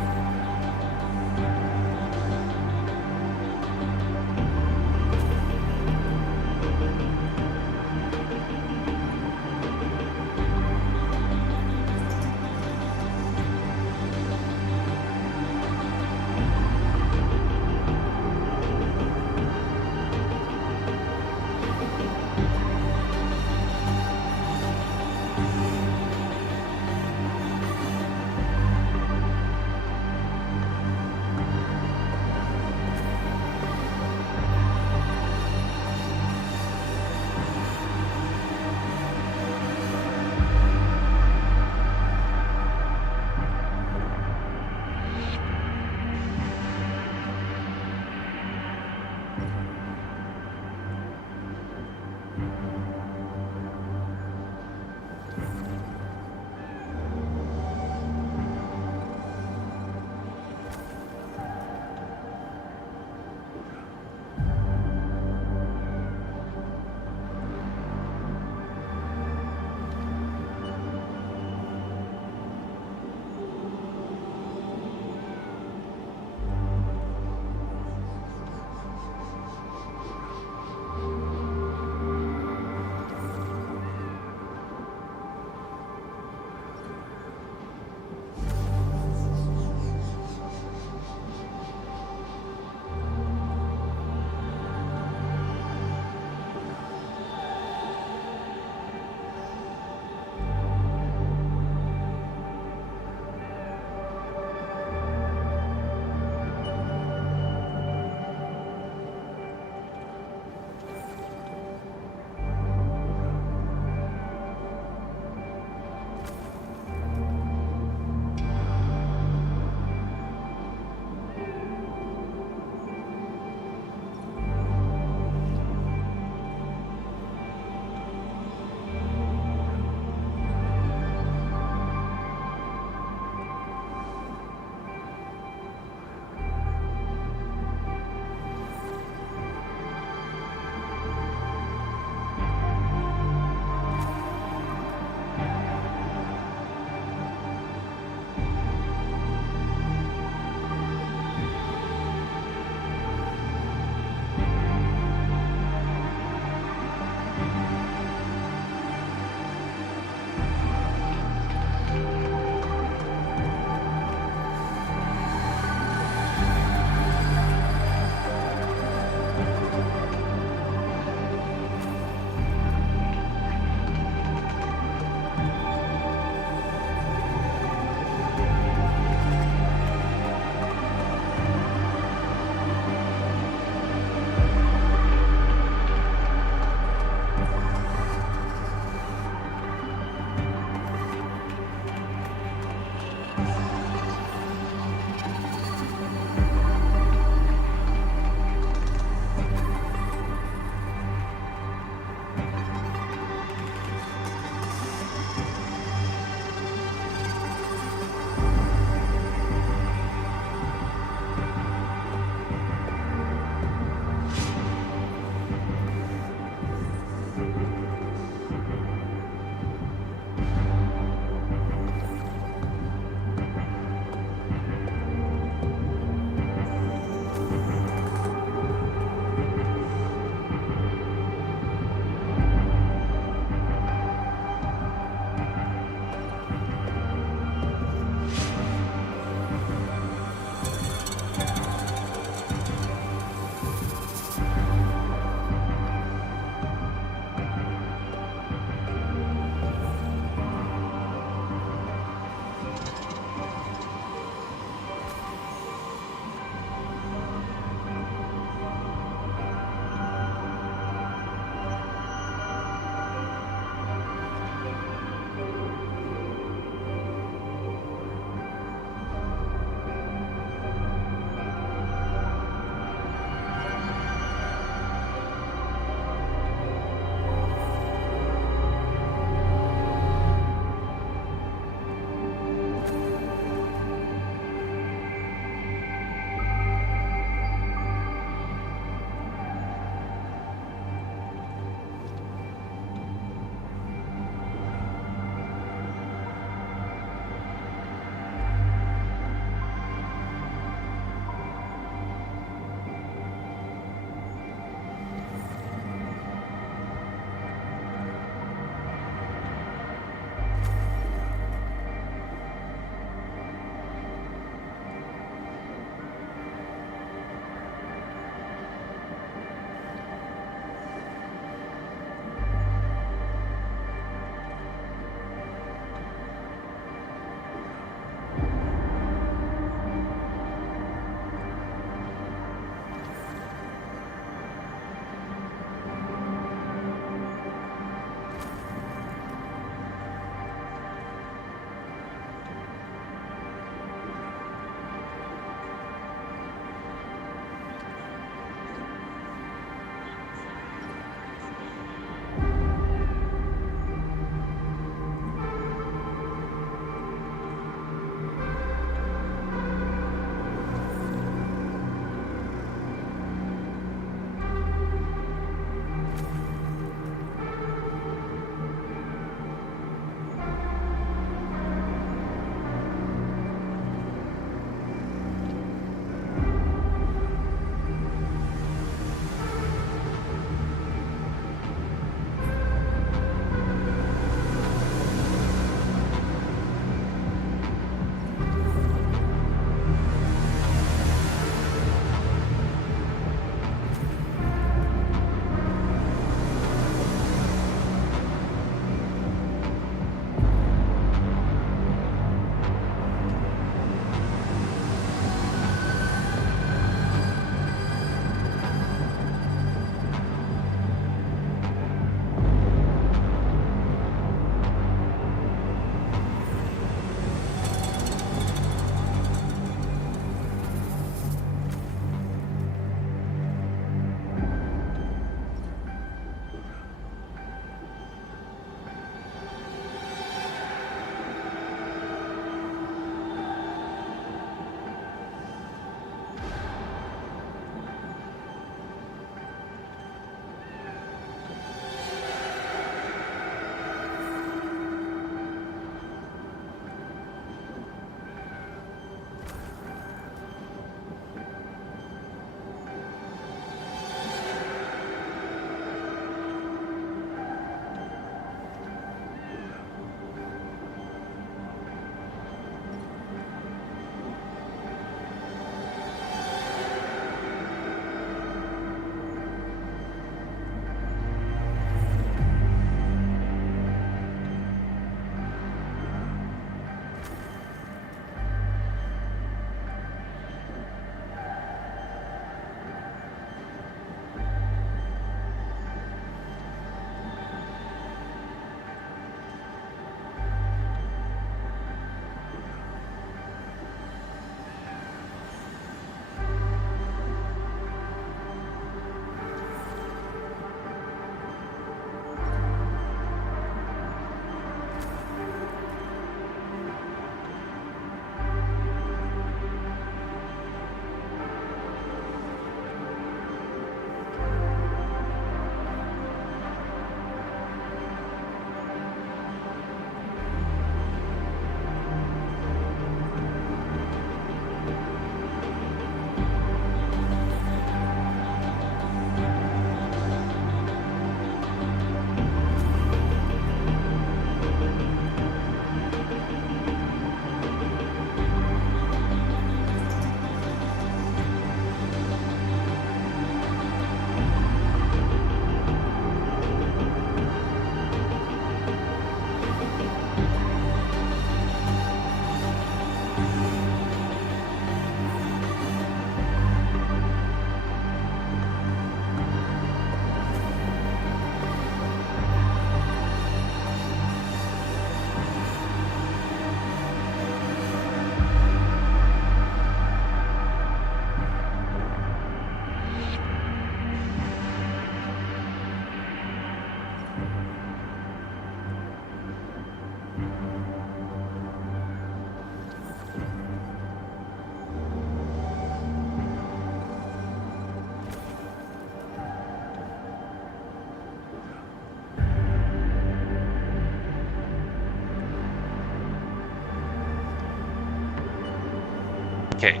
K.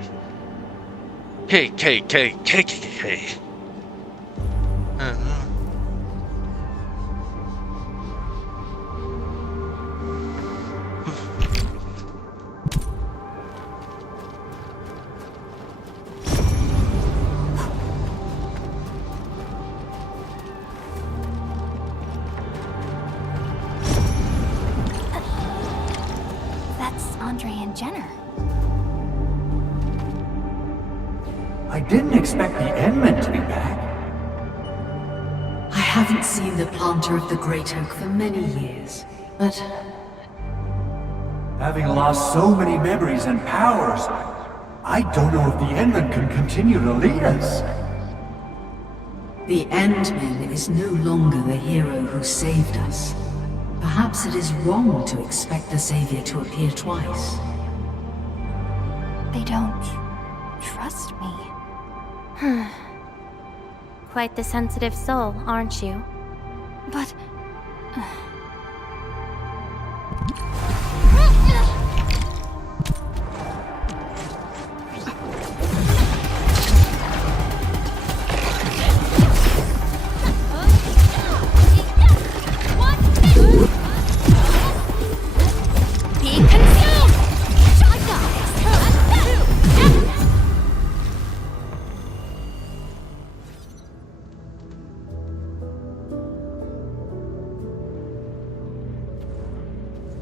K, K, K, K, K, K. That's Andre and Jenner. I didn't expect the Endmen to be back. I haven't seen the planter of the Great Oak for many years, but Having lost so many memories and powers, I don't know if the Endmen can continue to lead us. the Endman is no longer the hero who saved us. Perhaps it is wrong to expect the Savior to appear twice. They don't trust me. Quite the sensitive soul, aren't you? But...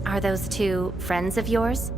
Are those two friends of yours?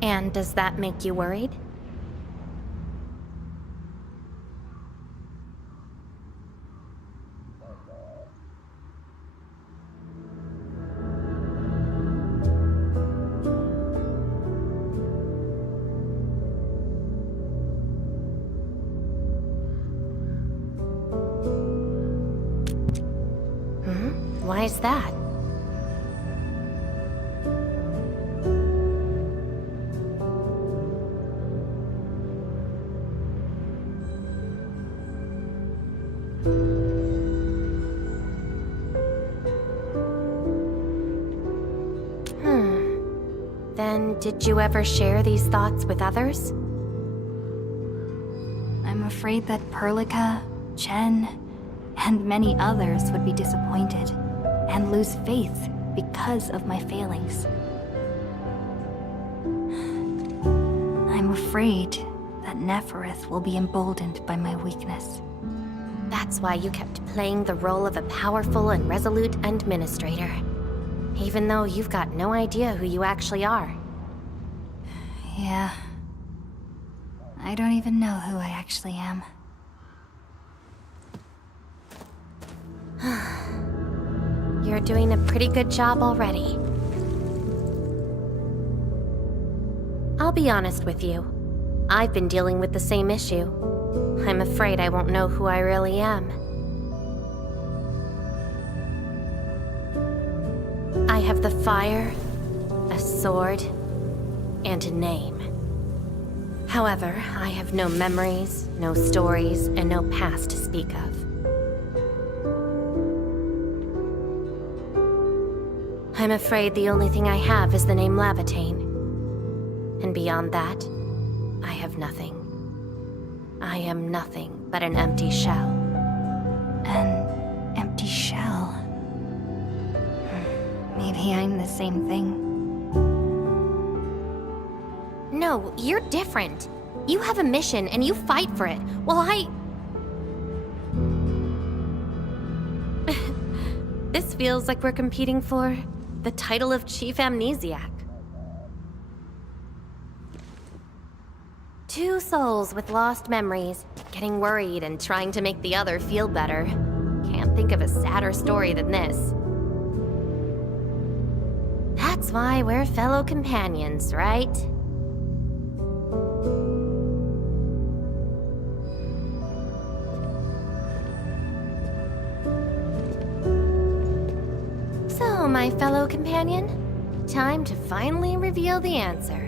And does that make you worried? Why is that? Then, did you ever share these thoughts with others? I'm afraid that Perlica, Chen, and many others would be disappointed and lose faith because of my failings. I'm afraid that Nefereth will be emboldened by my weakness. That's why you kept playing the role of a powerful and resolute administrator. Even though you've got no idea who you actually are. Yeah. I don't even know who I actually am. You're doing a pretty good job already. I'll be honest with you. I've been dealing with the same issue. I'm afraid I won't know who I really am. I have the fire, a sword, and a name. However, I have no memories, no stories, and no past to speak of. I'm afraid the only thing I have is the name Lavatane. And beyond that, I have nothing. I am nothing but an empty shell. An empty shell. Maybe I'm the same thing. No, you're different. You have a mission and you fight for it, while This feels like we're competing for the title of Chief Amnesiac. Two souls with lost memories, getting worried and trying to make the other feel better. Can't think of a sadder story than this. That's why we're fellow companions, right? So, my fellow companion, time to finally reveal the answer.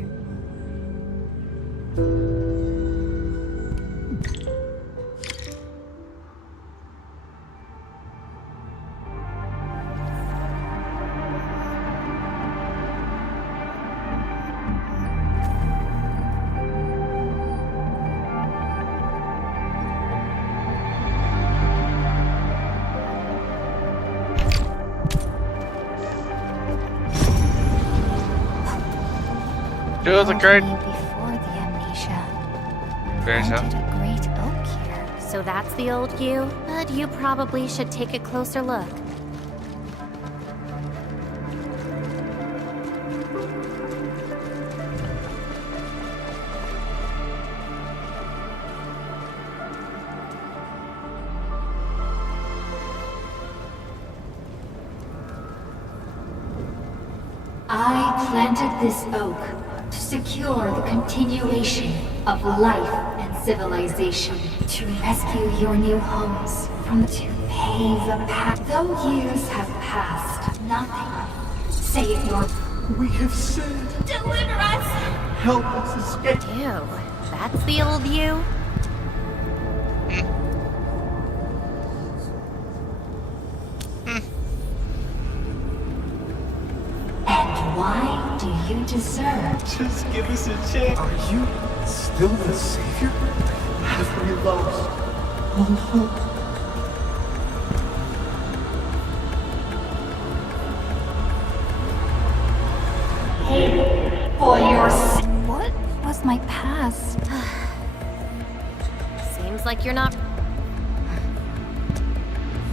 Do the great. Before the amnesia, Great, huh? planted a great oak here. So that's the old you? But you probably should take a closer look. I planted this oak to secure the continuation of life and civilization, to rescue your new homes from to pave a path. Though years have passed, nothing save your. We have sinned. Deliver us! Help us escape. Ew, that's the old you? And why do you deserve? Just give us a chance. Are you still the savior? Have we lost all hope? For your sin. What was my past? Seems like you're not.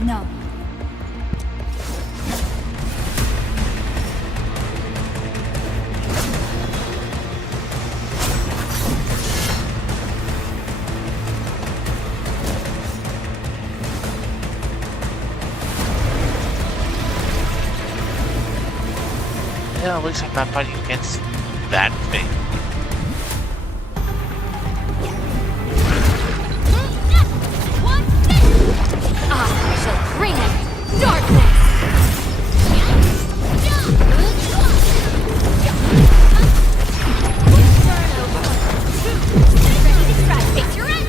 No. Yeah, at least I'm not fighting against that thing. I shall bring it! Darkness! Ready to try, face your end!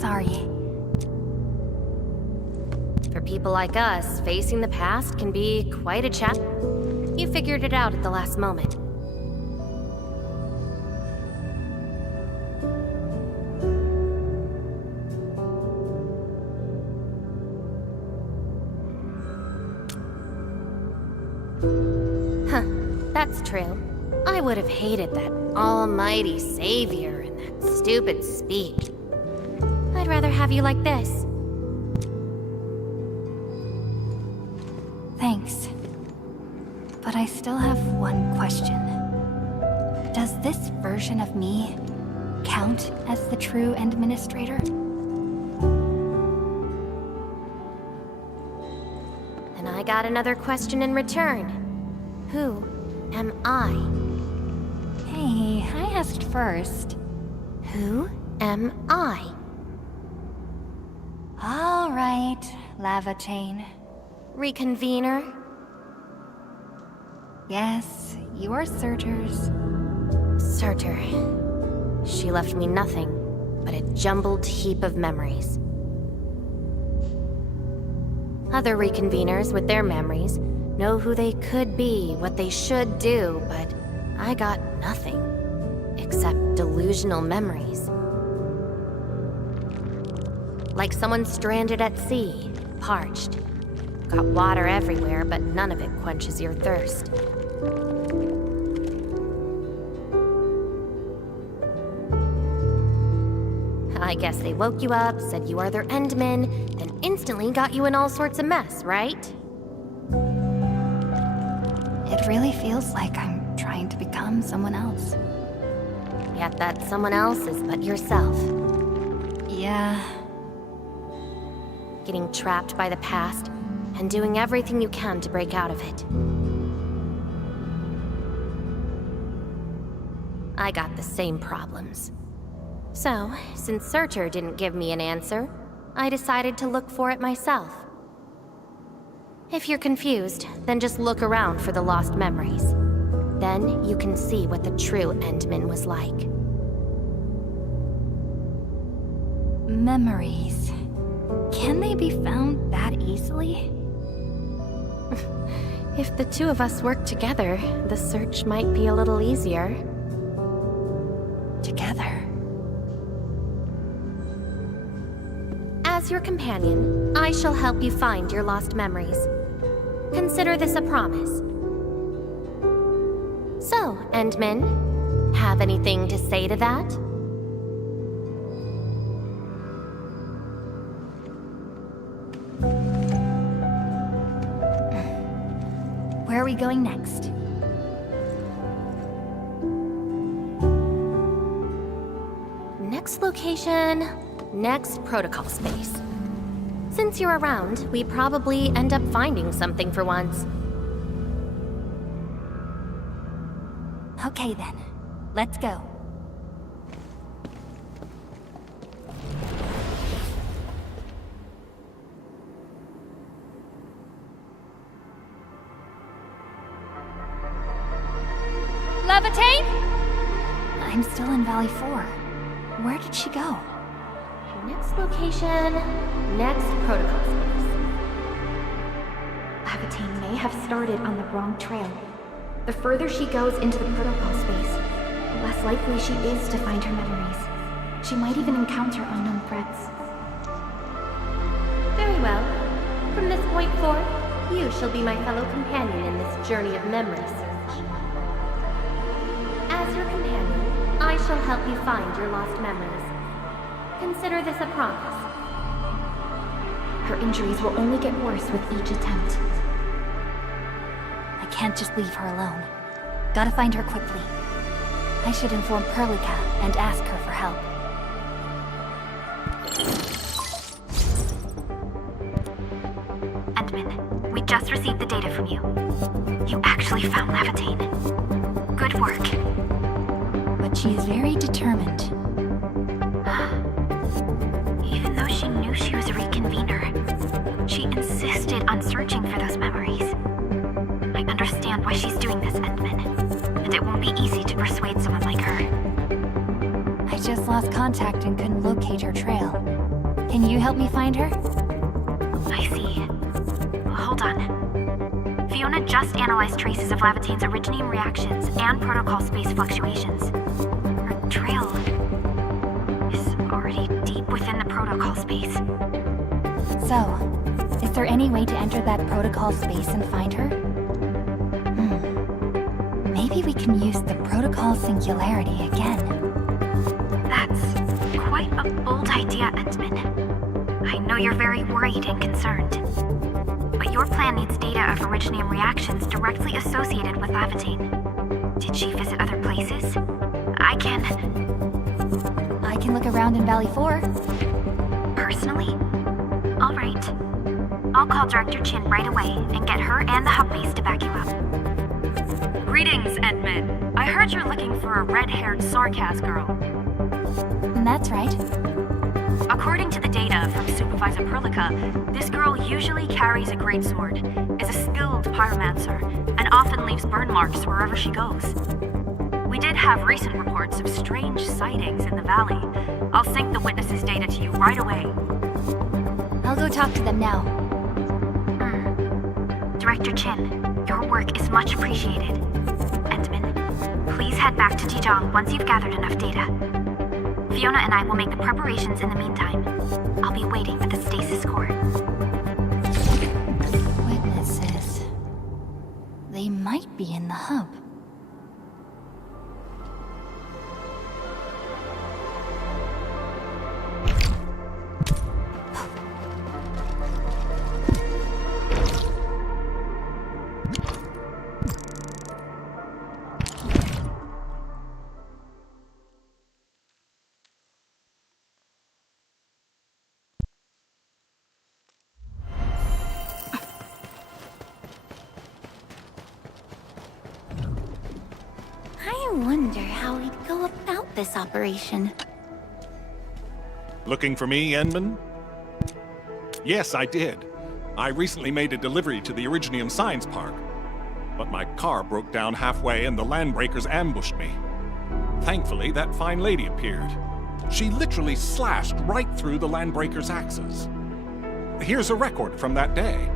Sorry. For people like us, facing the past can be quite a challenge. You figured it out at the last moment. Huh, that's true. I would have hated that almighty savior and that stupid speech. I'd rather have you like this. Thanks. But I still have one question. Does this version of me count as the true administrator? And I got another question in return. Who am I? Hey, I asked first. Who am I? All right, Lava Chain. Reconvener? Yes, you're Surtur's. Surtur. She left me nothing but a jumbled heap of memories. Other reconveners with their memories know who they could be, what they should do, but I got nothing. Except delusional memories. Like someone stranded at sea, parched. Got water everywhere, but none of it quenches your thirst. I guess they woke you up, said you are their Endmen, then instantly got you in all sorts of mess, right? It really feels like I'm trying to become someone else. Yet that someone else is but yourself. Yeah. Getting trapped by the past, and doing everything you can to break out of it. I got the same problems. So, since Searcher didn't give me an answer, I decided to look for it myself. If you're confused, then just look around for the lost memories. Then you can see what the true Endman was like. Memories. Can they be found that easily? If the two of us work together, the search might be a little easier. Together? As your companion, I shall help you find your lost memories. Consider this a promise. So, Endman, have anything to say to that? Where are we going next? Next location, next protocol space. Since you're around, we probably end up finding something for once. Okay then, let's go. Levitate? I'm still in Valley 4. Where did she go? Next location, next protocol space. Levitate may have started on the wrong trail. The further she goes into the protocol space, the less likely she is to find her memories. She might even encounter unknown threats. Very well. From this point forth, you shall be my fellow companion in this journey of memory search. As your companion, I shall help you find your lost memories. Consider this a promise. Her injuries will only get worse with each attempt. I can't just leave her alone. Gotta find her quickly. I should inform Perlica and ask her for help. Endman, we just received the data from you. You actually found Levitate. Good work. But she is very determined. Even though she knew she was a reconvener, she insisted on searching for those memories. I understand why she's doing this, Endman, and it won't be easy to persuade someone like her. I just lost contact and couldn't locate her trail. Can you help me find her? I see. Hold on. Fiona just analyzed traces of Levitane's originium reactions and protocol space fluctuations. Her trail is already deep within the protocol space. So, is there any way to enter that protocol space and find her? Maybe we can use the protocol singularity again. That's quite a bold idea, Endman. I know you're very worried and concerned. But your plan needs data of originium reactions directly associated with Levitane. Did she visit other places? I can look around in Valley 4. Personally? Alright. I'll call Director Chin right away and get her and the hub base to back you up. Greetings, Endman. I heard you're looking for a red-haired Sarkaz girl. That's right. According to the data from Supervisor Perlica, this girl usually carries a greatsword, is a skilled pyromancer, and often leaves burn marks wherever she goes. We did have recent reports of strange sightings in the valley. I'll sync the witnesses' data to you right away. I'll go talk to them now. Director Chin, your work is much appreciated. Endman, please head back to Tijong once you've gathered enough data. Fiona and I will make the preparations in the meantime. I'll be waiting at the stasis core. Witnesses. They might be in the hub. I wonder how we'd go about this operation. Looking for me, Enman? Yes, I did. I recently made a delivery to the Originium Science Park. But my car broke down halfway and the Landbreakers ambushed me. Thankfully, that fine lady appeared. She literally slashed right through the Landbreakers' axes. Here's a record from that day.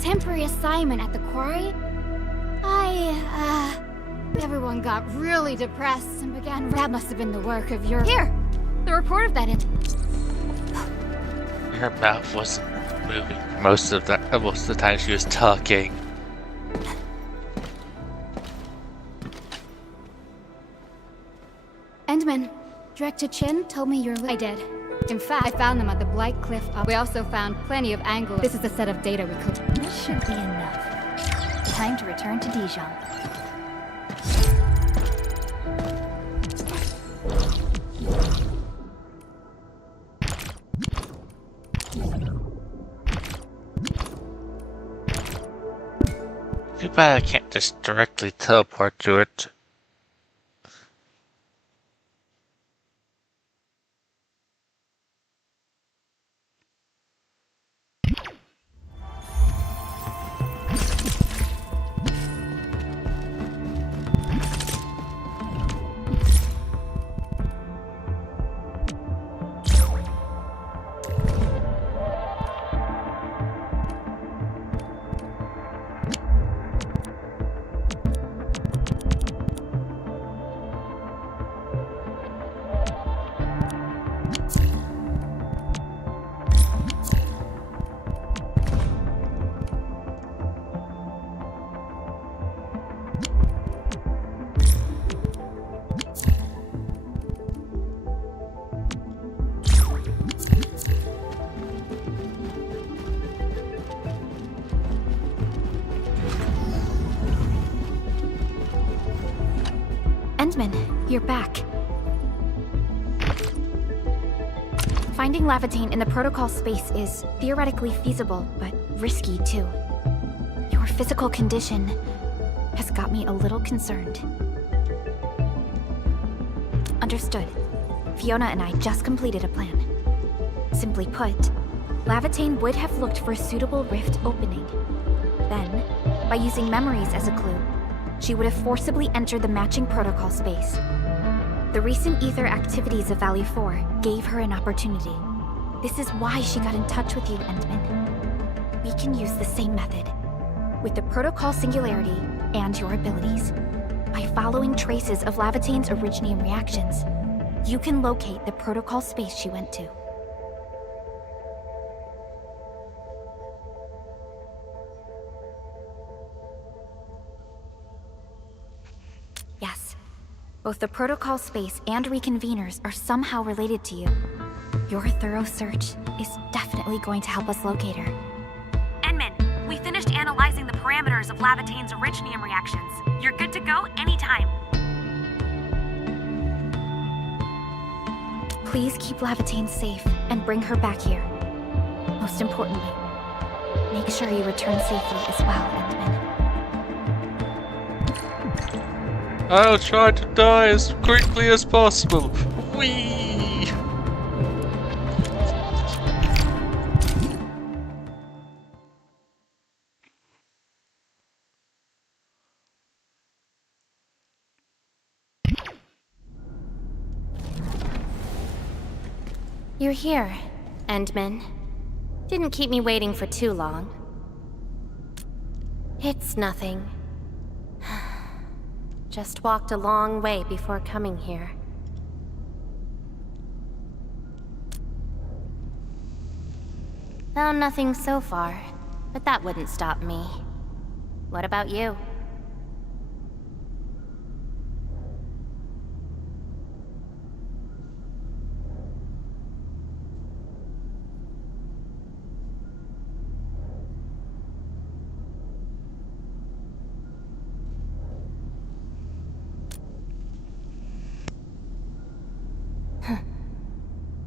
Temporary assignment at the quarry. Everyone got really depressed and began. That must have been the work of your. Here! The report of that. Her mouth wasn't moving most of the time she was talking. Endman, Director Chin told me I did. In fact, I found them at the Blight Cliff up. We also found plenty of angles. This is the set of data we could. This should be enough. Time to return to Dijon. Too bad I can't just directly teleport to it. Endman, you're back. Finding Lavatane in the protocol space is theoretically feasible, but risky too. Your physical condition has got me a little concerned. Understood. Fiona and I just completed a plan. Simply put, Lavatane would have looked for a suitable rift opening. Then, by using memories as a clue, she would have forcibly entered the matching protocol space. The recent ether activities of Valley 4 gave her an opportunity. This is why she got in touch with you, Endman. We can use the same method, with the protocol singularity and your abilities. By following traces of Lavatane's Originium reactions, you can locate the protocol space she went to. Yes, both the protocol space and reconveners are somehow related to you. Your thorough search is definitely going to help us locate her. Enman, we finished analyzing the parameters of Lavatane's Originium reactions. You're good to go anytime. Please keep Lavatane safe and bring her back here. Most importantly, make sure you return safely as well, Endman. I'll try to die as quickly as possible. Whee! You're here, Endman. Didn't keep me waiting for too long. It's nothing. Just walked a long way before coming here. Found nothing so far, but that wouldn't stop me. What about you?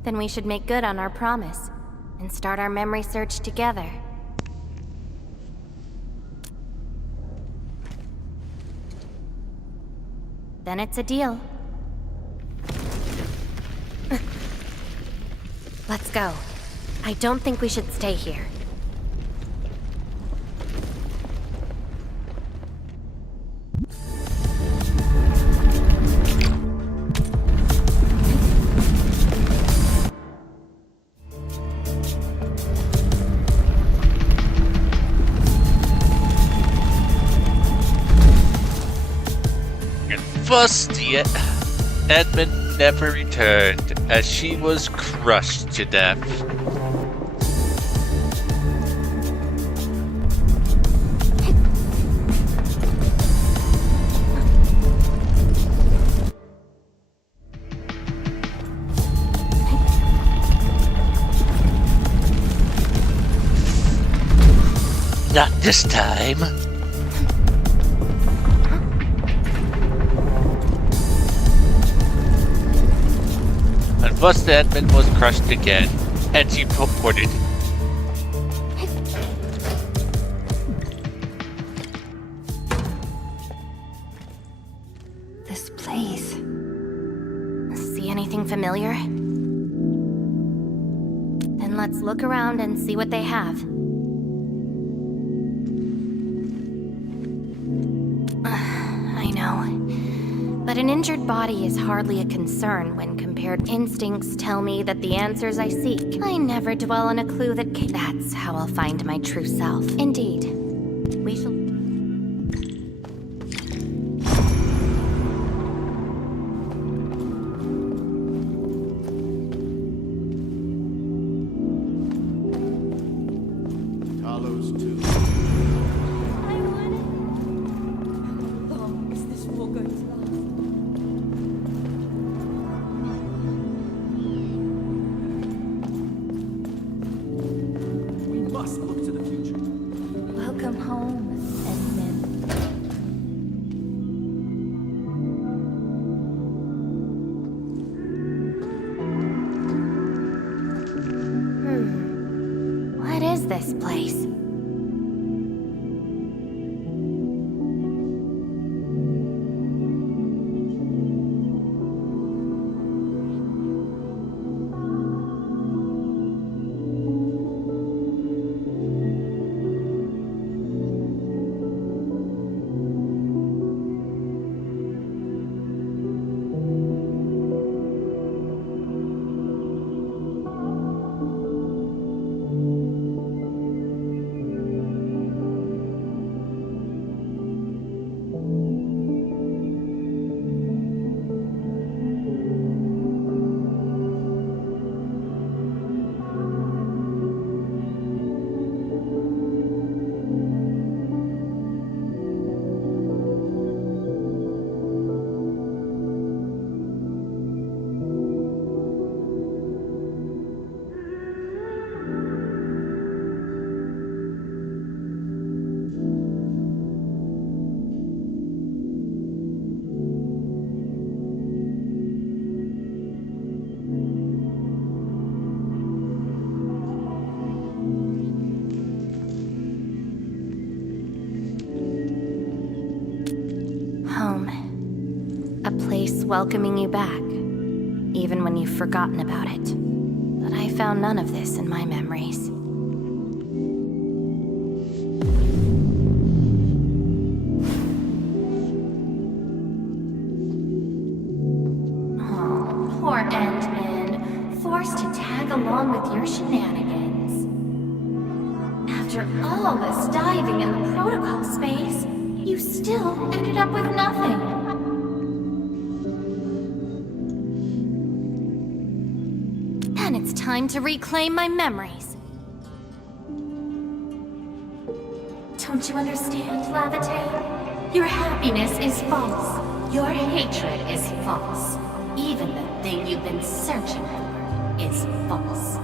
Then we should make good on our promise and start our memory search together. Then it's a deal. Let's go. I don't think we should stay here. First yet, Edmund never returned, as she was crushed to death. Not this time. And thus the Edmund was crushed again, and she reported. This place. See anything familiar? Then let's look around and see what they have. I know. But an injured body is hardly a concern when compared. Instincts tell me that the answers I seek. I never dwell on a clue that can. That's how I'll find my true self. Indeed. We shall. Carlos too. Welcome home, Endman. What is this place? A place welcoming you back, even when you've forgotten about it. But I found none of this in my memories. Oh, poor Endman, forced to tag along with your shenanigans. After all this diving in the protocol space, you still ended up with nothing. Then it's time to reclaim my memories. Don't you understand, Lavate? Your happiness is false. Your hatred is false. Even the thing you've been searching for is false.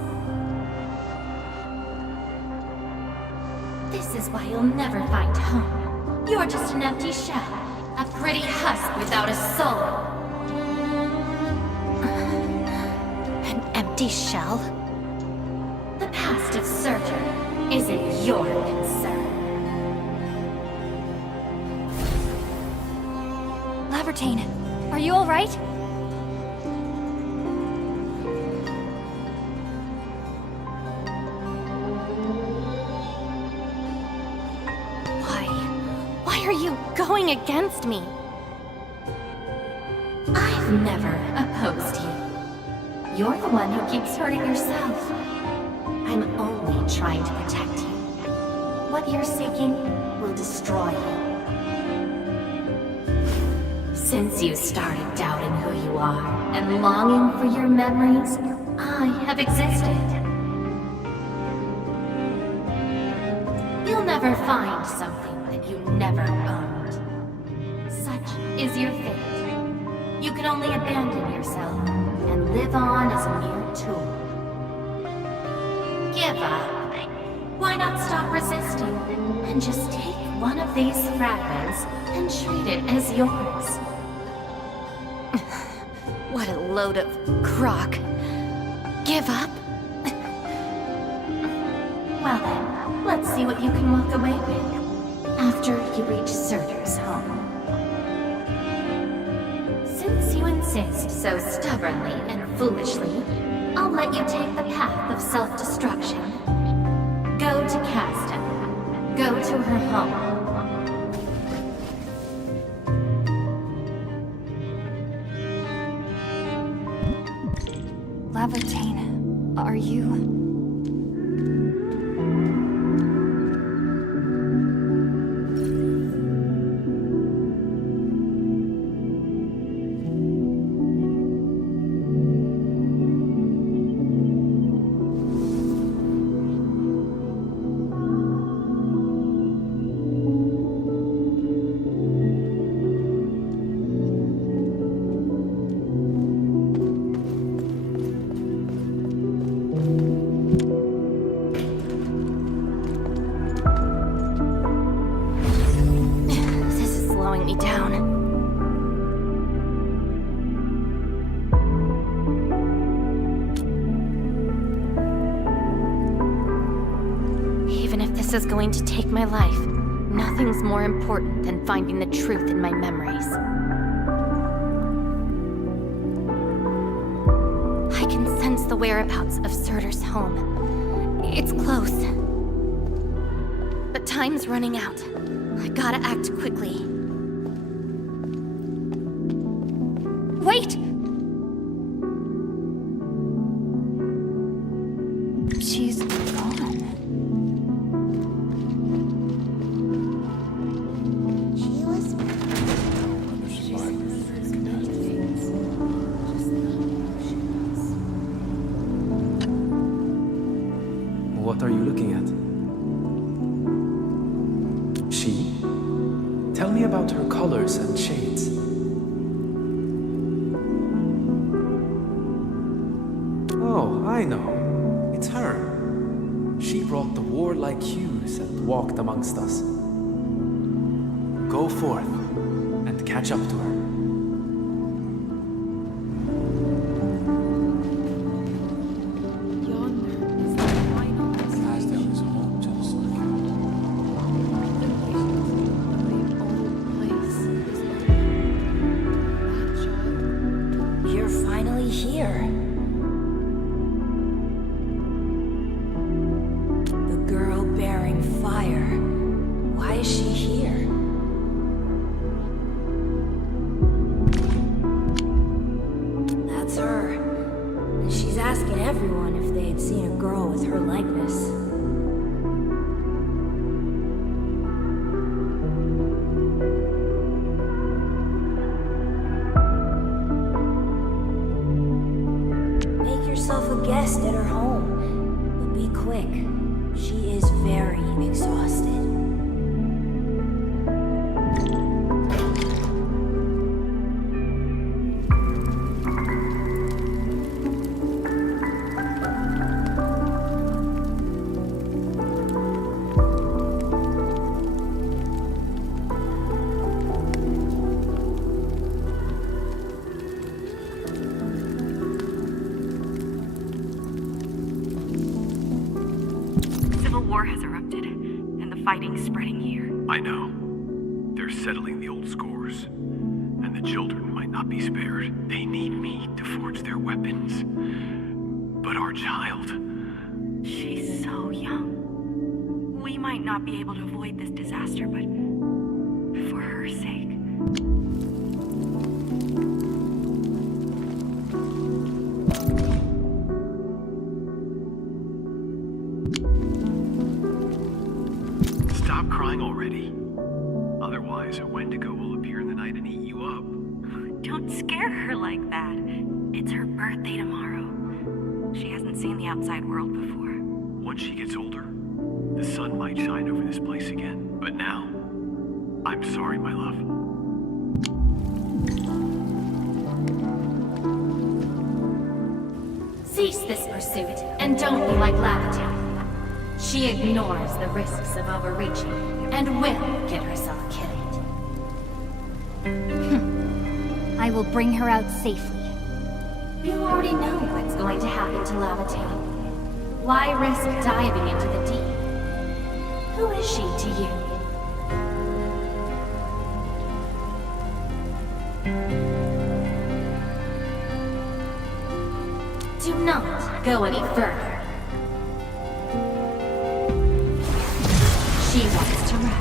This is why you'll never find home. You're just an empty shell. A pretty husk without a soul. An empty shell? The past of Surtur isn't your concern. Lavertine, are you alright? Why are you going against me? I've never opposed you. You're the one who keeps hurting yourself. I'm only trying to protect you. What you're seeking will destroy you. Since you started doubting who you are and longing for your memories, I have existed. You'll never find something that you never owned. Such is your fate. You can only abandon yourself and live on as a mere tool. Give up. Why not stop resisting and just take one of these fragments and treat it as yours? What a load of crock. Give up? Well then, let's see what you can walk away with after you reach Surtur's home. Since you insist so stubbornly and foolishly, I'll let you take the path of self-destruction. Go to Casta. Go to her home. Lavertine, are you... This is going to take my life. Nothing's more important than finding the truth in my memories. I can sense the whereabouts of Surtur's home. It's close. But time's running out. I gotta act quickly. Wait! She's gone. What are you looking at? She? Tell me about her colors and shades. Oh, I know. It's her. She brought the warlike hues and walked amongst us. Go forth and catch up to her. she here? The girl bearing fire. Why is she here? That's her. And she's asking everyone if they had seen a girl with her likeness. A guest at her home, but be quick. She is very exhausted. War has erupted, and the fighting's spreading here. I know. They're settling the old scores, and the children might not be spared. They need me to forge their weapons. But our child... She's so young. We might not be able to avoid this disaster, but for her sake... Stop crying already. Otherwise, a Wendigo will appear in the night and eat you up. Don't scare her like that. It's her birthday tomorrow. She hasn't seen the outside world before. Once she gets older, the sun might shine over this place again. But now, I'm sorry, my love. Cease this pursuit, and don't be like Lavatine. She ignores the risks of overreaching, and will get herself killed. I will bring her out safely. You already know what's going to happen to Lavatine. Why risk diving into the deep? Who is she to you? Do not go any further. She wants to rest.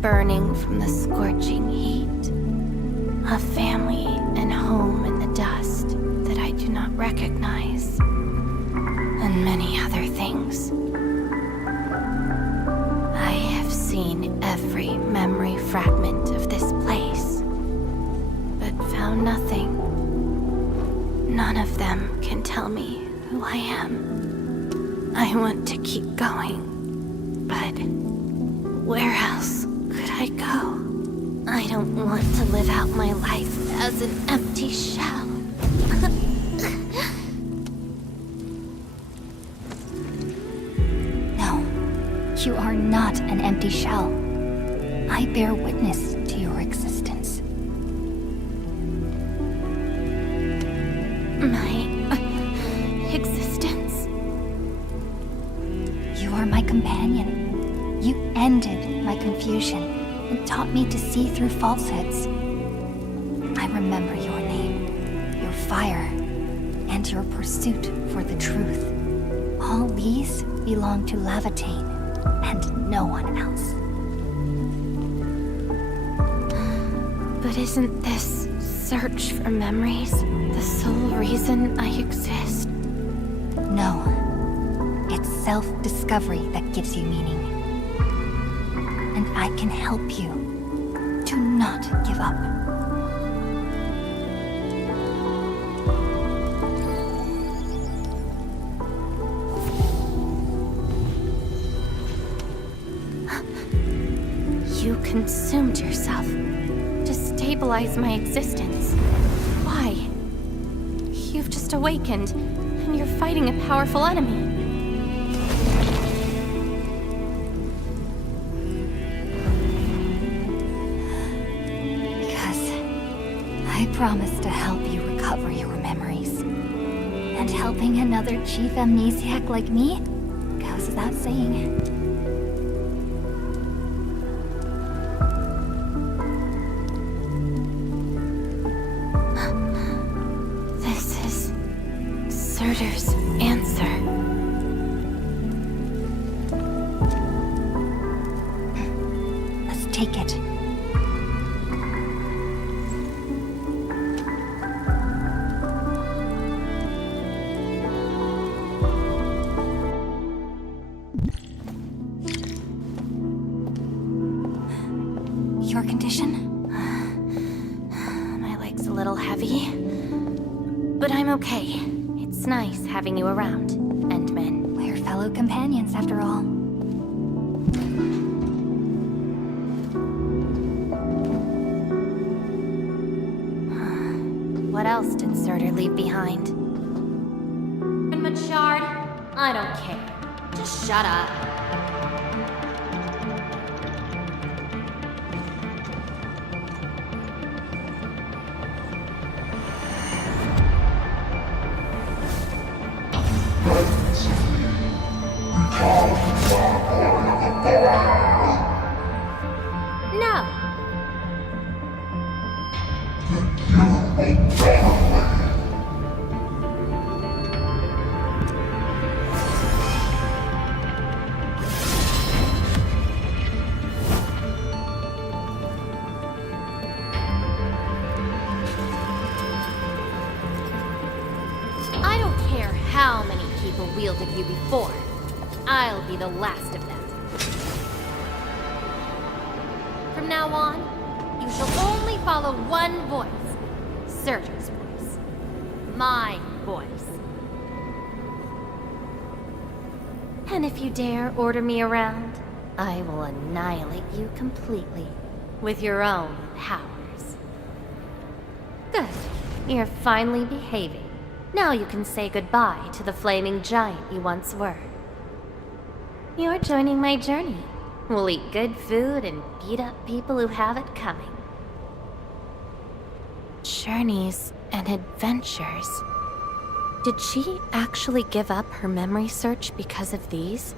Burning from the scorching heat. A family and home in the dust that I do not recognize. And many other things. I have seen every memory fragment of this place, but found nothing. None of them can tell me who I am. I want to keep going, but where else could I go? I don't want to live out my life as an empty shell. No, you are not an empty shell. I bear witness to your existence. My existence? You are my companion. You ended my confusion and taught me to see through falsehoods. I remember your name, your fire, and your pursuit for the truth. All these belong to Lavatine and no one else. But isn't this search for memories the sole reason I exist? No. It's self-discovery that gives you meaning. And I can help you. Do not give up. You consumed yourself to stabilize my existence. Why? You've just awakened, and you're fighting a powerful enemy. Because I promised to help you recover your memories. And helping another chief amnesiac like me goes without saying. Surtur's answer. Let's take it. Your condition? My leg's a little heavy, but I'm okay. It's nice having you around, Endman. We're fellow companions, after all. What else did Surtur leave behind? Machard, I don't care. Just shut up. No. I don't care how many people wielded you before. I'll be the last of them. From now on, you shall only follow one voice. Surtur's voice. My voice. And if you dare order me around, I will annihilate you completely with your own powers. Good. You're finally behaving. Now you can say goodbye to the flaming giant you once were. You're joining my journey. We'll eat good food and beat up people who have it coming. Journeys and adventures. Did she actually give up her memory search because of these?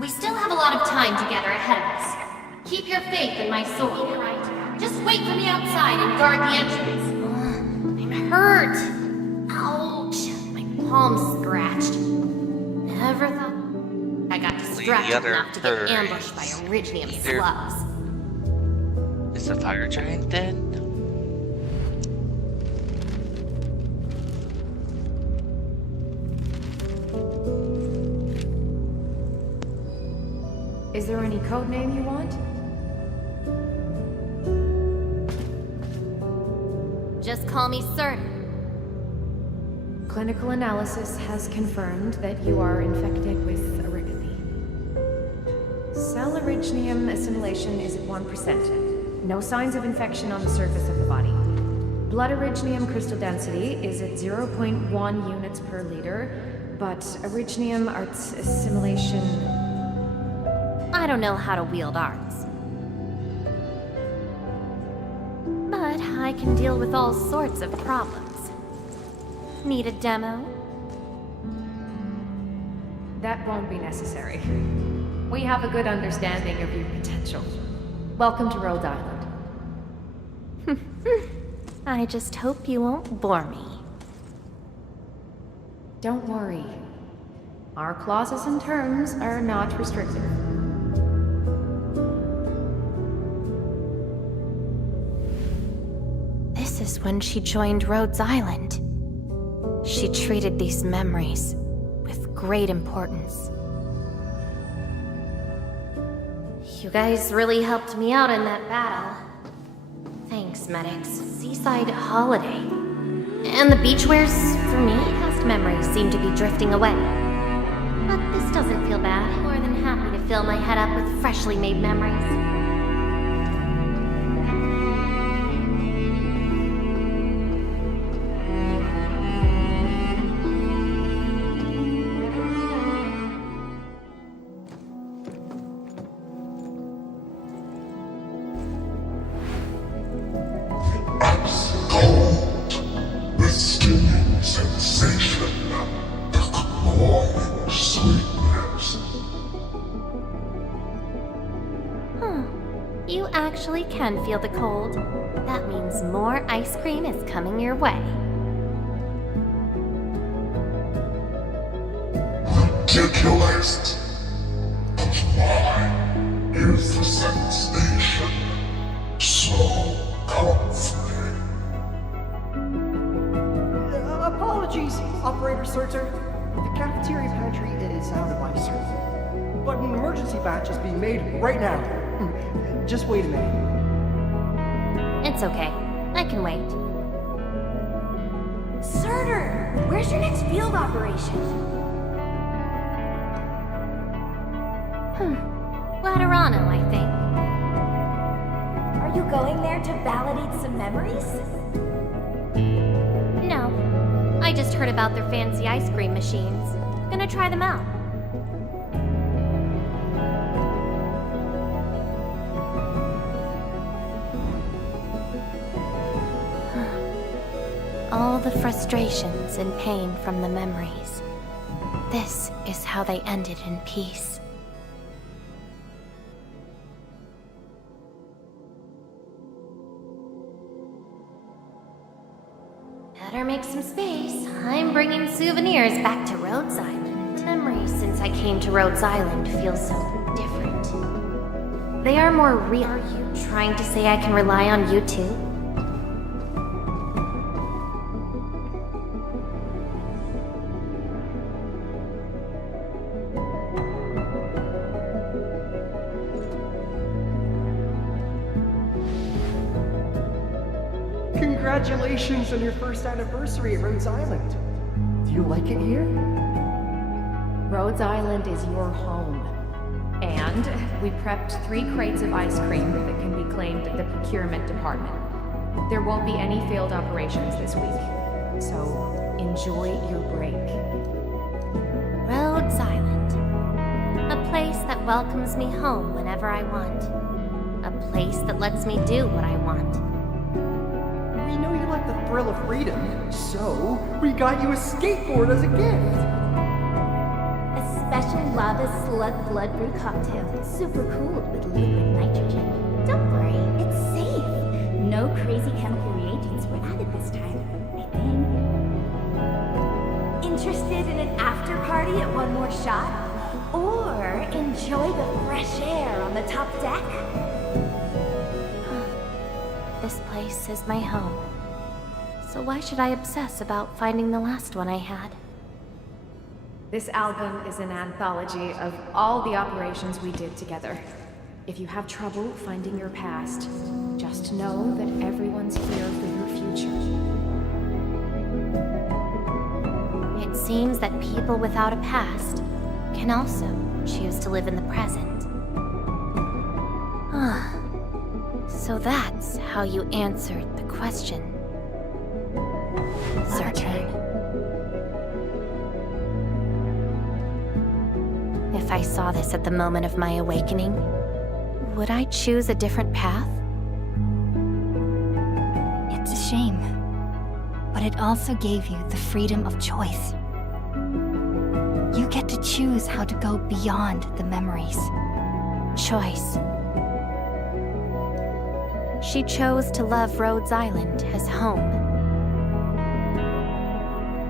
We still have a lot of time together ahead of us. Keep your faith in my soul, right? Just wait for me outside and guard the entrance. I'm hurt. Ouch. My palm's scratched. Never thought I got distracted enough to get ambushed by Originium slugs. Is the fire giant then? Is there any code name you want? Just call me Surtur. Clinical analysis has confirmed that you are infected with arachne. Cell originium assimilation is at 1%. No signs of infection on the surface of the body. Blood originium crystal density is at 0.1 units per liter, but originium arts assimilation... I don't know how to wield arts. But I can deal with all sorts of problems. Need a demo? That won't be necessary. We have a good understanding of your potential. Welcome to Rhode Island. I just hope you won't bore me. Don't worry. Our clauses and terms are not restrictive. This is when she joined Rhodes Island. She treated these memories with great importance. You guys really helped me out in that battle. Thanks, medics. Seaside holiday. And the beachwares, for me, past memories seem to be drifting away. But this doesn't feel bad. I'm more than happy to fill my head up with freshly made memories. The stinging sensation, the cloying sweetness. You actually can feel the cold. That means more ice cream is coming your way. Ridiculous. But mine is the sensation. So comforting. Apologies, Operator Surtur. The cafeteria pantry is out of ice cream. But an emergency batch is being made right now. Just wait a minute. It's okay. I can wait. Surtur, where's your next field operation? Laterano, I think. Are you going there to validate some memories? No. I just heard about their fancy ice cream machines. Gonna try them out. All the frustrations and pain from the memories. This is how they ended in peace. Better make some space. I'm bringing souvenirs back to Rhodes Island. The memories since I came to Rhodes Island feel so different. They are more real. Are you trying to say I can rely on you too? Congratulations on your first anniversary at Rhodes Island. Do you like it here? Rhodes Island is your home. And we prepped 3 crates of ice cream that can be claimed at the procurement department. There won't be any failed operations this week. So enjoy your break. Rhodes Island. A place that welcomes me home whenever I want. A place that lets me do what I want. We know you like the thrill of freedom, so we got you a skateboard as a gift. A special lava slug blood brew cocktail. Super cooled with liquid nitrogen. Don't worry, it's safe. No crazy chemical reagents were added this time, I think. Interested in an after party at One More Shot? Or enjoy the fresh air on the top deck? This place is my home. So why should I obsess about finding the last one I had? This album is an anthology of all the operations we did together. If you have trouble finding your past, just know that everyone's here for your future. It seems that people without a past can also choose to live in the present. So that's how you answered the question. Certain. If I saw this at the moment of my awakening, would I choose a different path? It's a shame, but it also gave you the freedom of choice. You get to choose how to go beyond the memories. Choice. She chose to love Rhodes Island as home.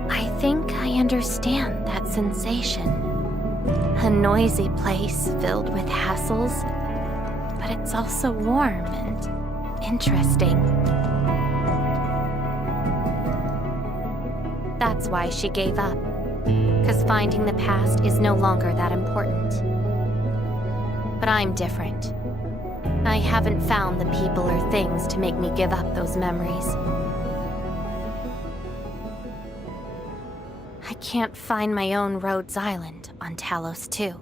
I think I understand that sensation. A noisy place filled with hassles, but it's also warm and interesting. That's why she gave up. 'Cause finding the past is no longer that important. But I'm different. I haven't found the people or things to make me give up those memories. I can't find my own Rhodes Island on Talos 2.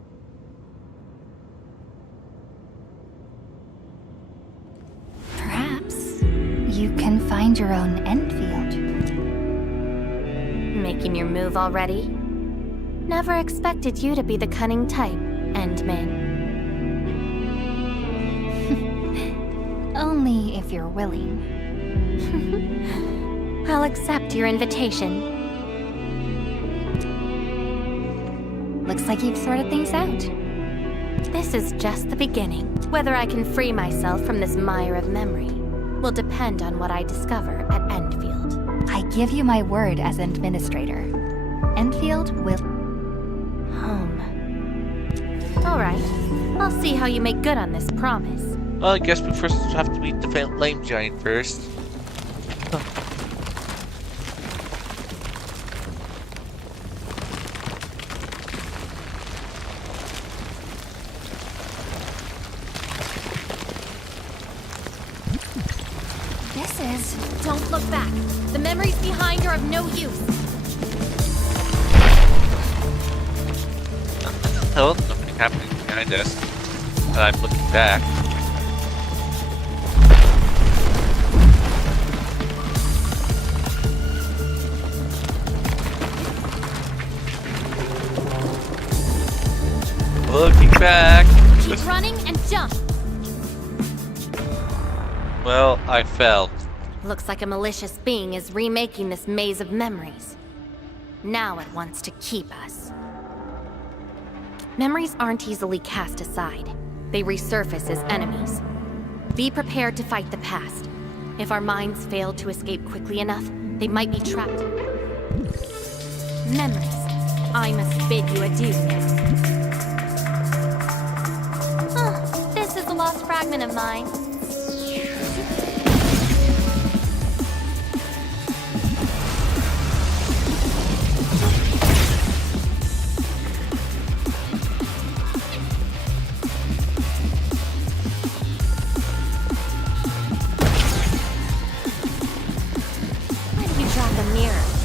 Perhaps you can find your own Endfield. Making your move already? Never expected you to be the cunning type, Endman. Only if you're willing. I'll accept your invitation. Looks like you've sorted things out. This is just the beginning. Whether I can free myself from this mire of memory will depend on what I discover at Endfield. I give you my word as administrator. Endfield will... Home. Alright, I'll see how you make good on this promise. Well, I guess we first have to meet the flame giant first. Don't look back. The memories behind are of no use. Oh, nothing happening behind us. And I'm looking back. Looking back. Keep running and jump. Well, I fell. Looks like a malicious being is remaking this maze of memories. Now it wants to keep us. Memories aren't easily cast aside. They resurface as enemies. Be prepared to fight the past. If our minds fail to escape quickly enough, they might be trapped. Memories. I must bid you adieu now. This is a lost fragment of mine.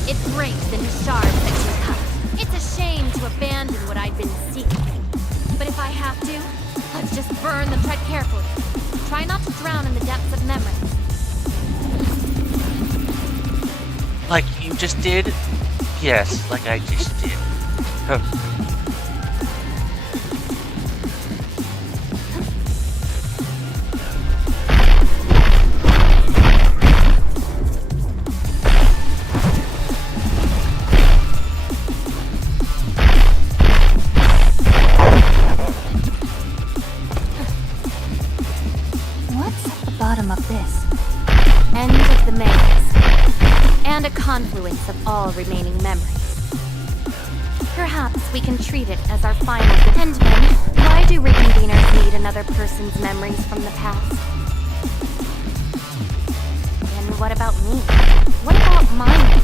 It breaks into shards that can cut. It's a shame to abandon what I've been seeking. But if I have to, let's just burn them. Tread carefully. Try not to drown in the depths of memory. Like you just did? Yes, like I just did. Confluence of all remaining memories. Perhaps we can treat it as our final Endman, why do reconveners need another person's memories from the past? And what about me? What about my memories?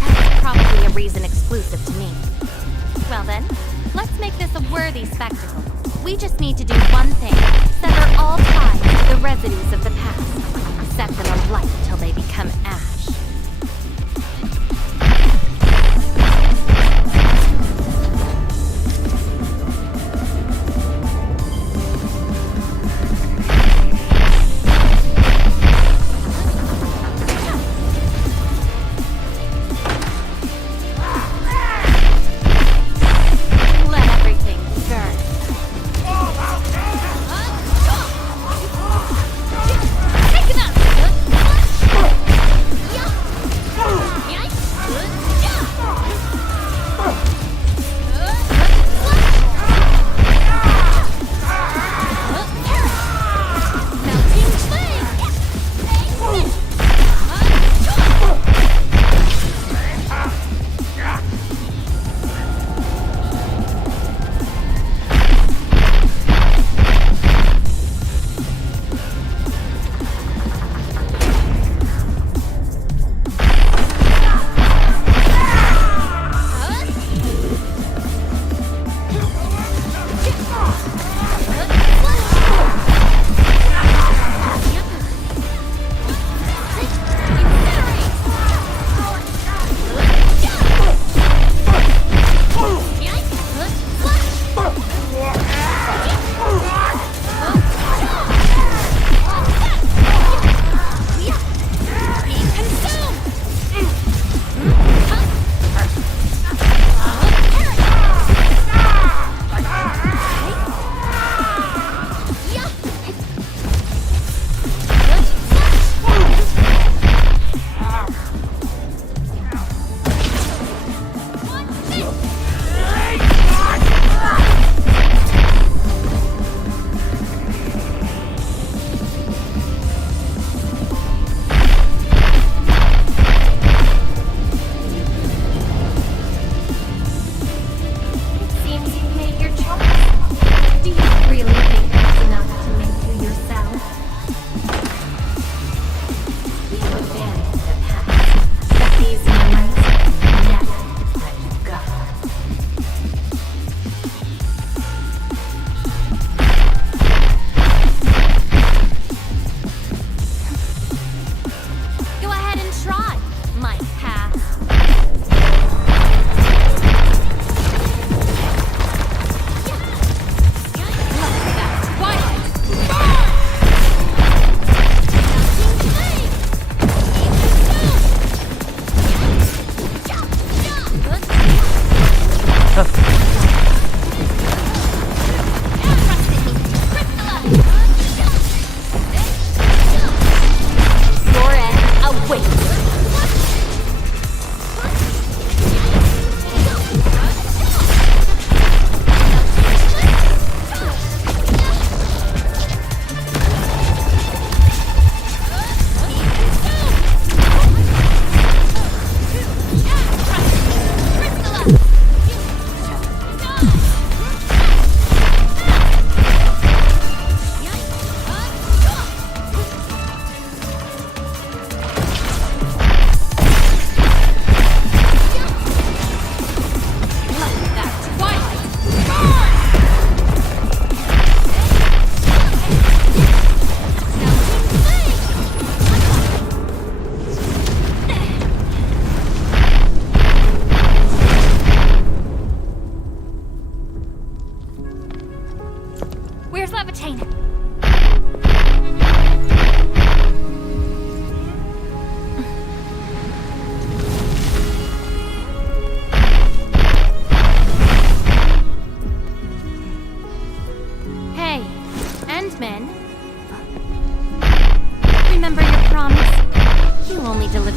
That's probably a reason exclusive to me. Well then, let's make this a worthy spectacle. We just need to do one thing. Sever all ties to the residues of the past. Set them alight till they become ash.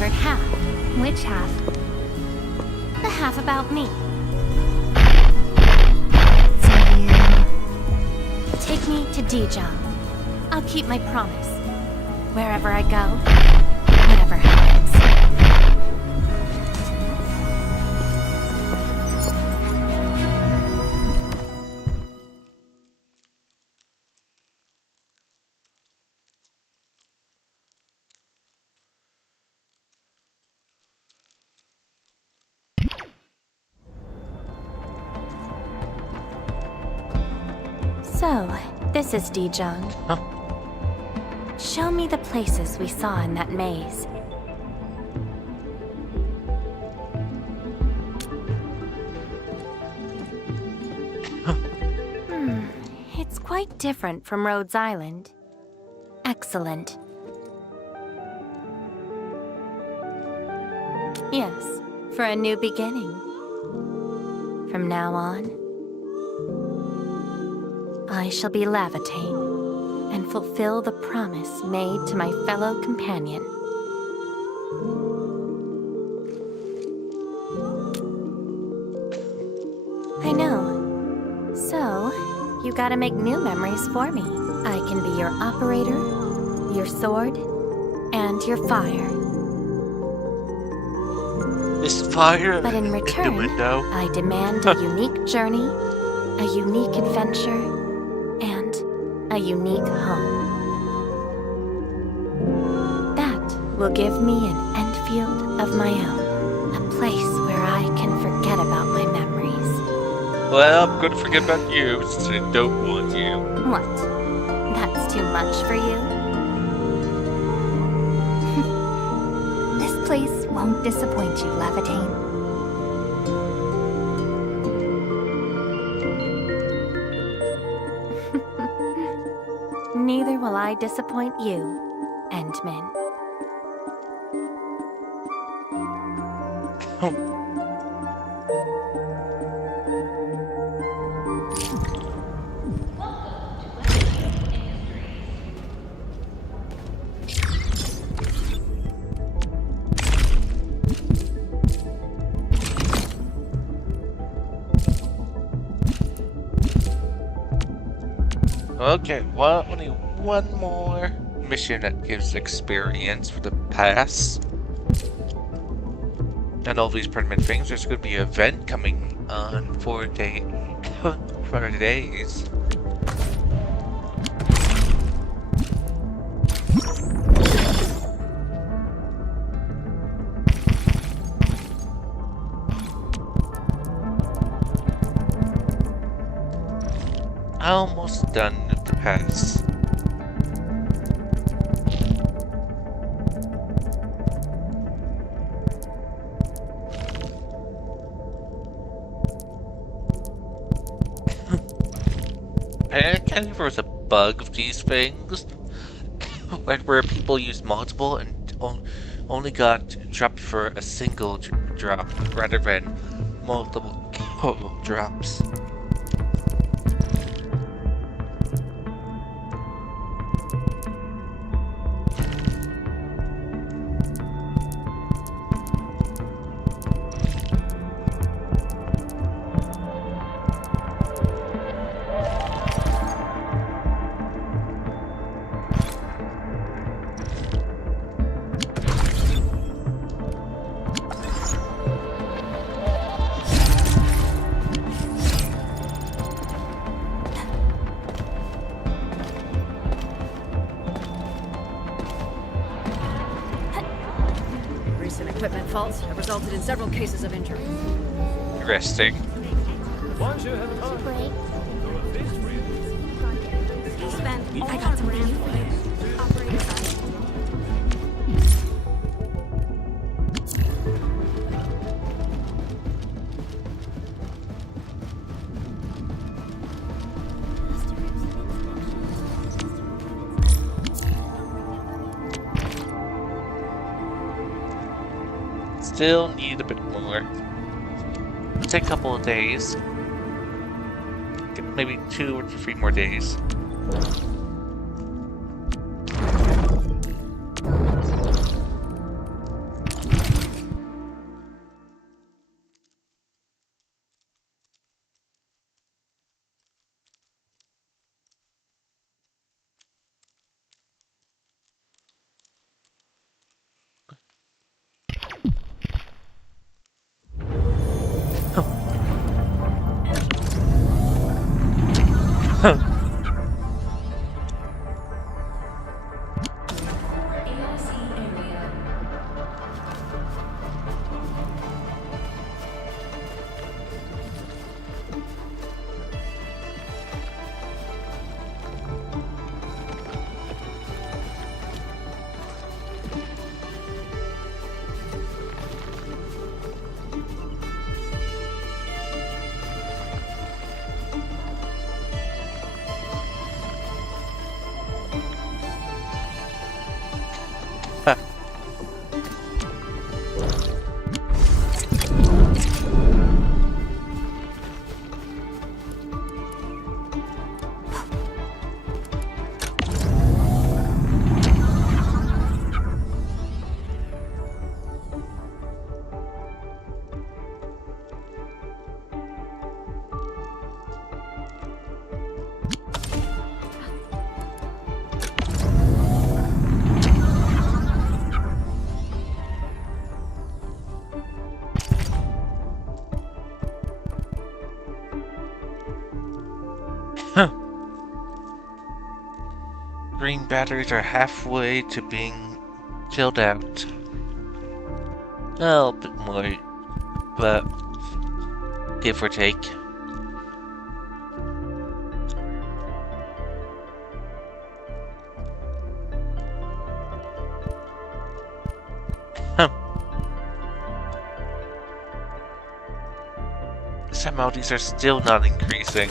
remembered half. Which half? The half about me. So you... Take me to Dijon. I'll keep my promise. Wherever I go, whatever happens. So, this is Dijon. Huh? Show me the places we saw in that maze. It's quite different from Rhodes Island. Excellent. Yes, for a new beginning. From now on, I shall be Lavitane and fulfill the promise made to my fellow companion. I know. So, you gotta make new memories for me. I can be your operator, your sword, and your fire. Is fire But in in the return, window? I demand a unique journey, a unique adventure, and a unique home. That will give me an Endfield of my own, a place where I can forget about my memories. Well, I'm gonna forget about you since I don't want you. What? That's too much for you? This place won't disappoint you, Lavitane. Neither will I disappoint you, Endman. Okay, well, only one more mission that gives experience for the pass. And all these permanent things. There's going to be an event coming on 4 days. Almost done with the pass. Apparently there was a bug of these things where people use multiple and only got dropped for a single drop rather than multiple drops. Recent equipment faults have resulted in several cases of injury. Resting. I got some relief for you. Still need a bit more. Take a couple of days. Maybe 2 or 3 more days. batteries are halfway to being filled out. A bit more, but give or take. Somehow these are still not increasing.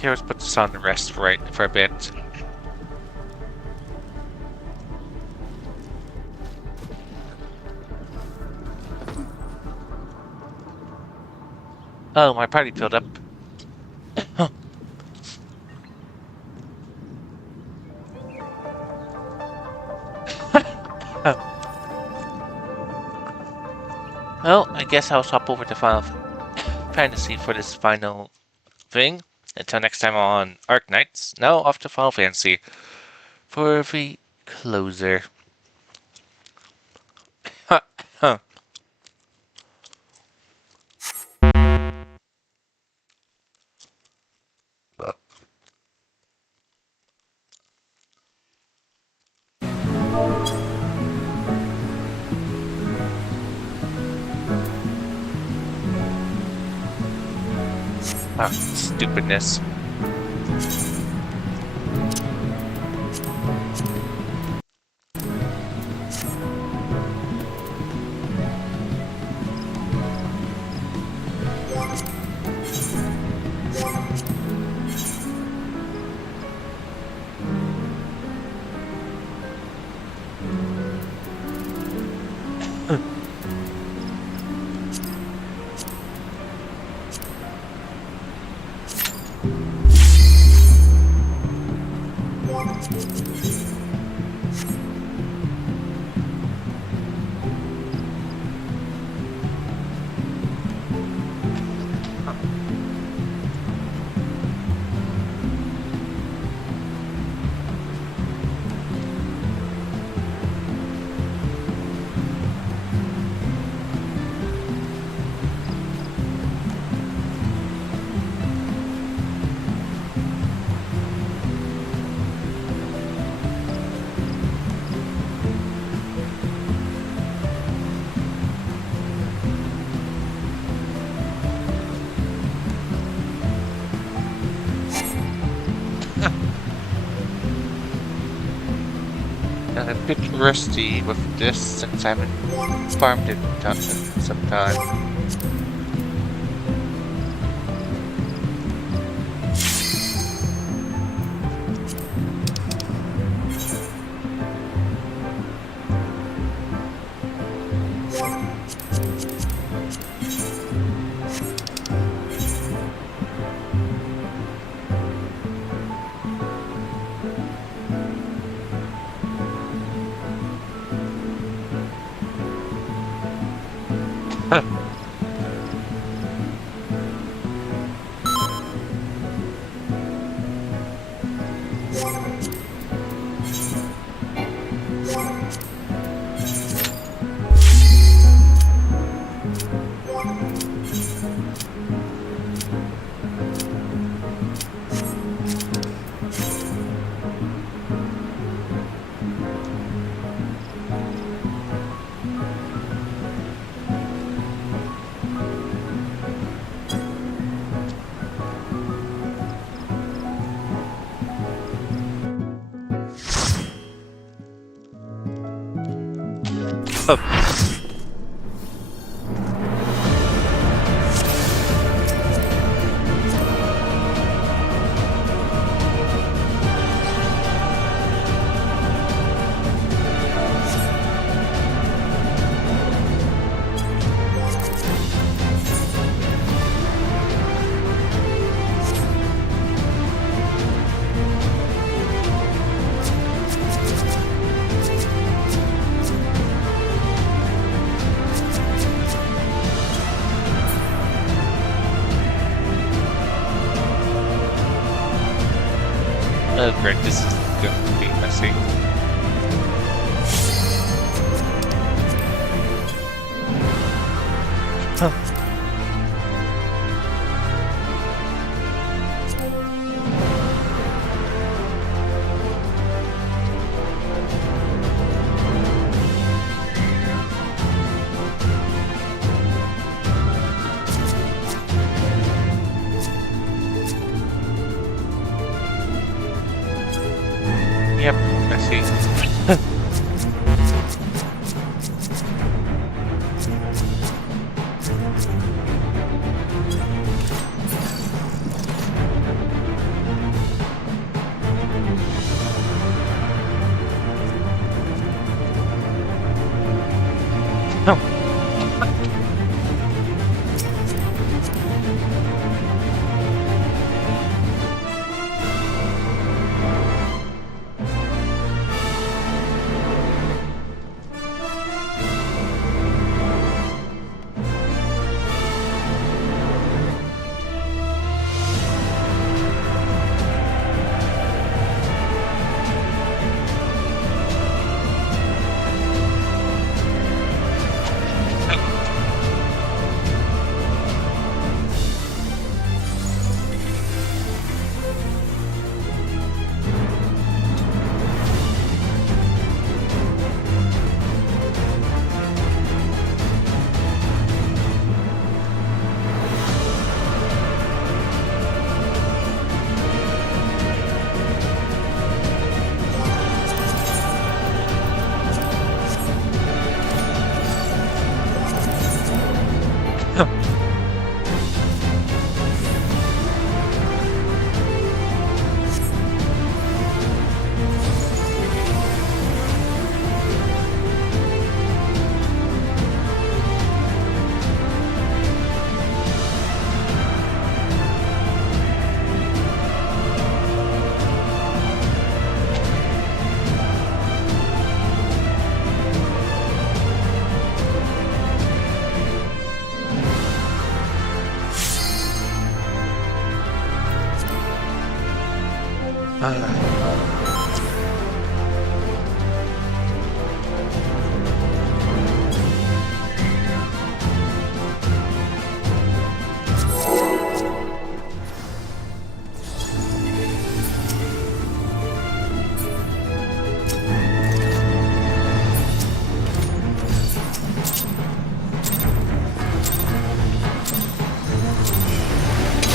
Okay, let's put this on the rest for a bit. Oh, my party filled up. Well, I guess I'll swap over to Final Fantasy for this final thing. Until next time on Arknights, now off to Final Fantasy for the closer. Stupidness. A bit rusty with this since I haven't farmed it in some time. Great, this is going to be messy. Yep, messy.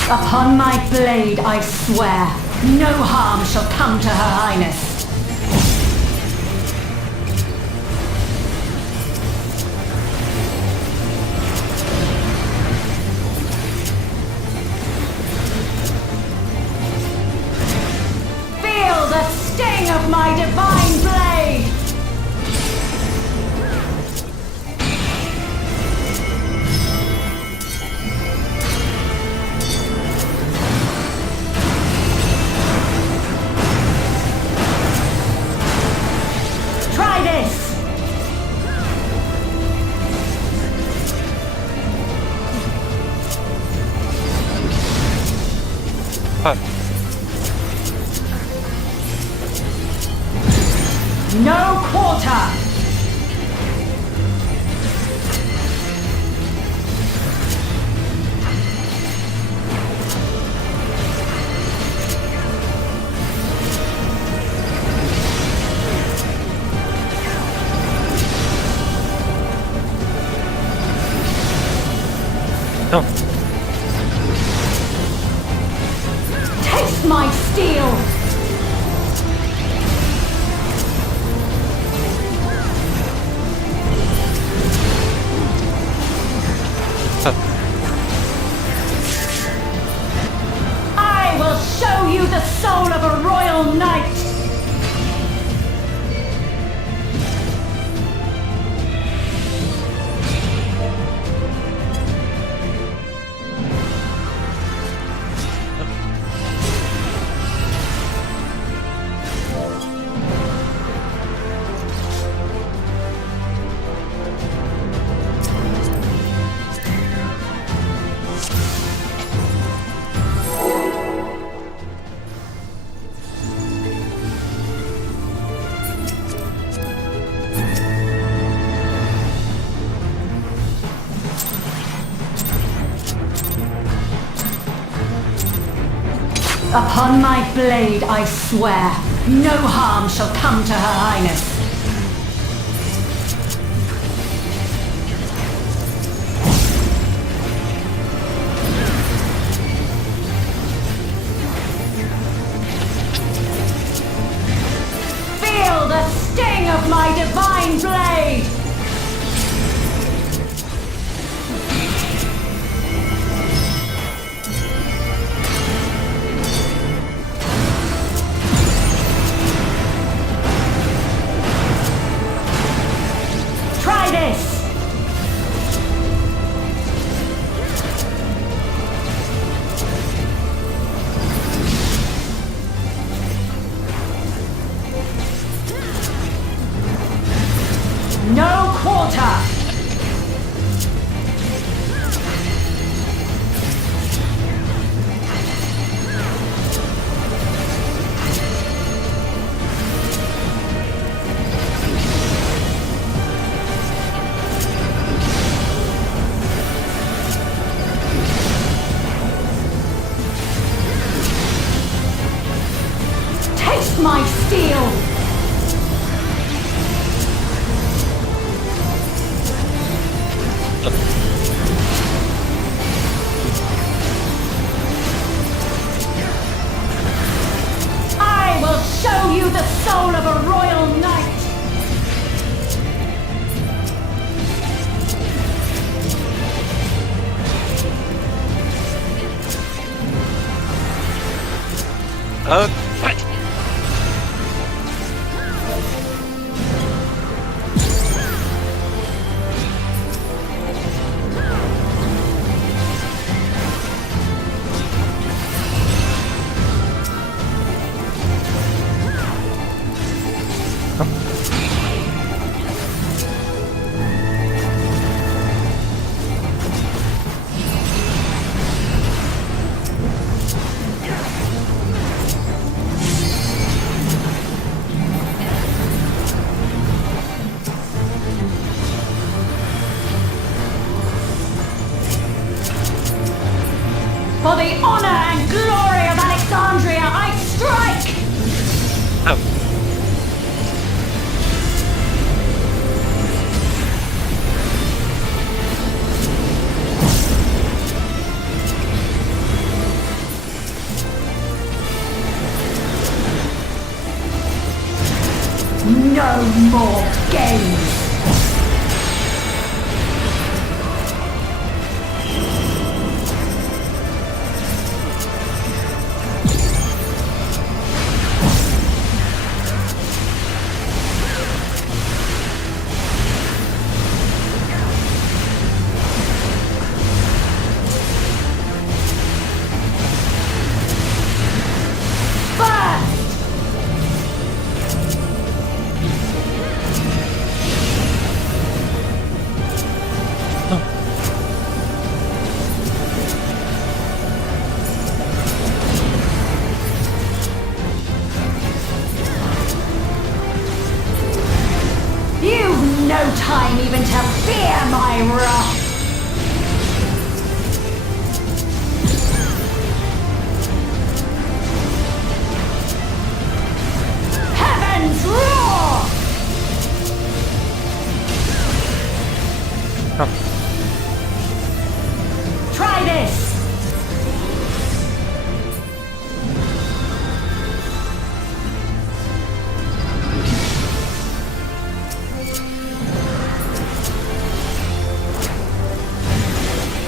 Upon my blade, I swear, no harm shall come to Her Highness. Feel the sting of my divine blade! No quarter! Taste my steel! I will show you the soul of a royal knight! Upon my blade, I swear, no harm shall come to Her Highness. Feel the sting of my divine blade! Try this! No quarter! Taste my steel! I will show you the soul of a royal knight! What? For the honor and glory of Alexandria, I strike! Oh. No more games! You've no time even to fear my wrath! Heavens roar! Try this!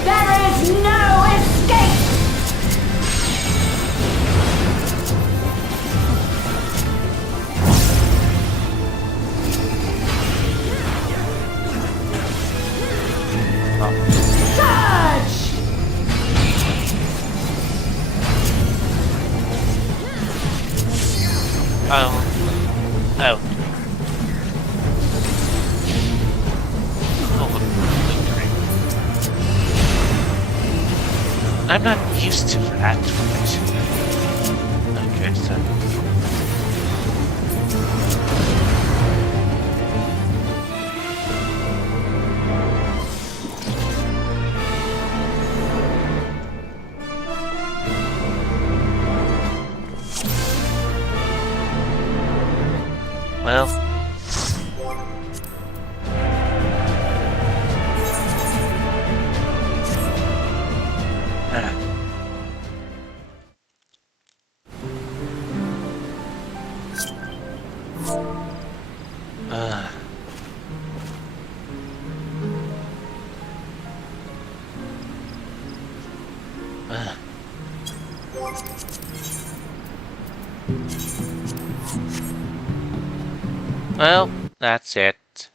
There is no escape! Surge! Oh. Oh. I'm not used to that formation. Okay, so. Well, that's it.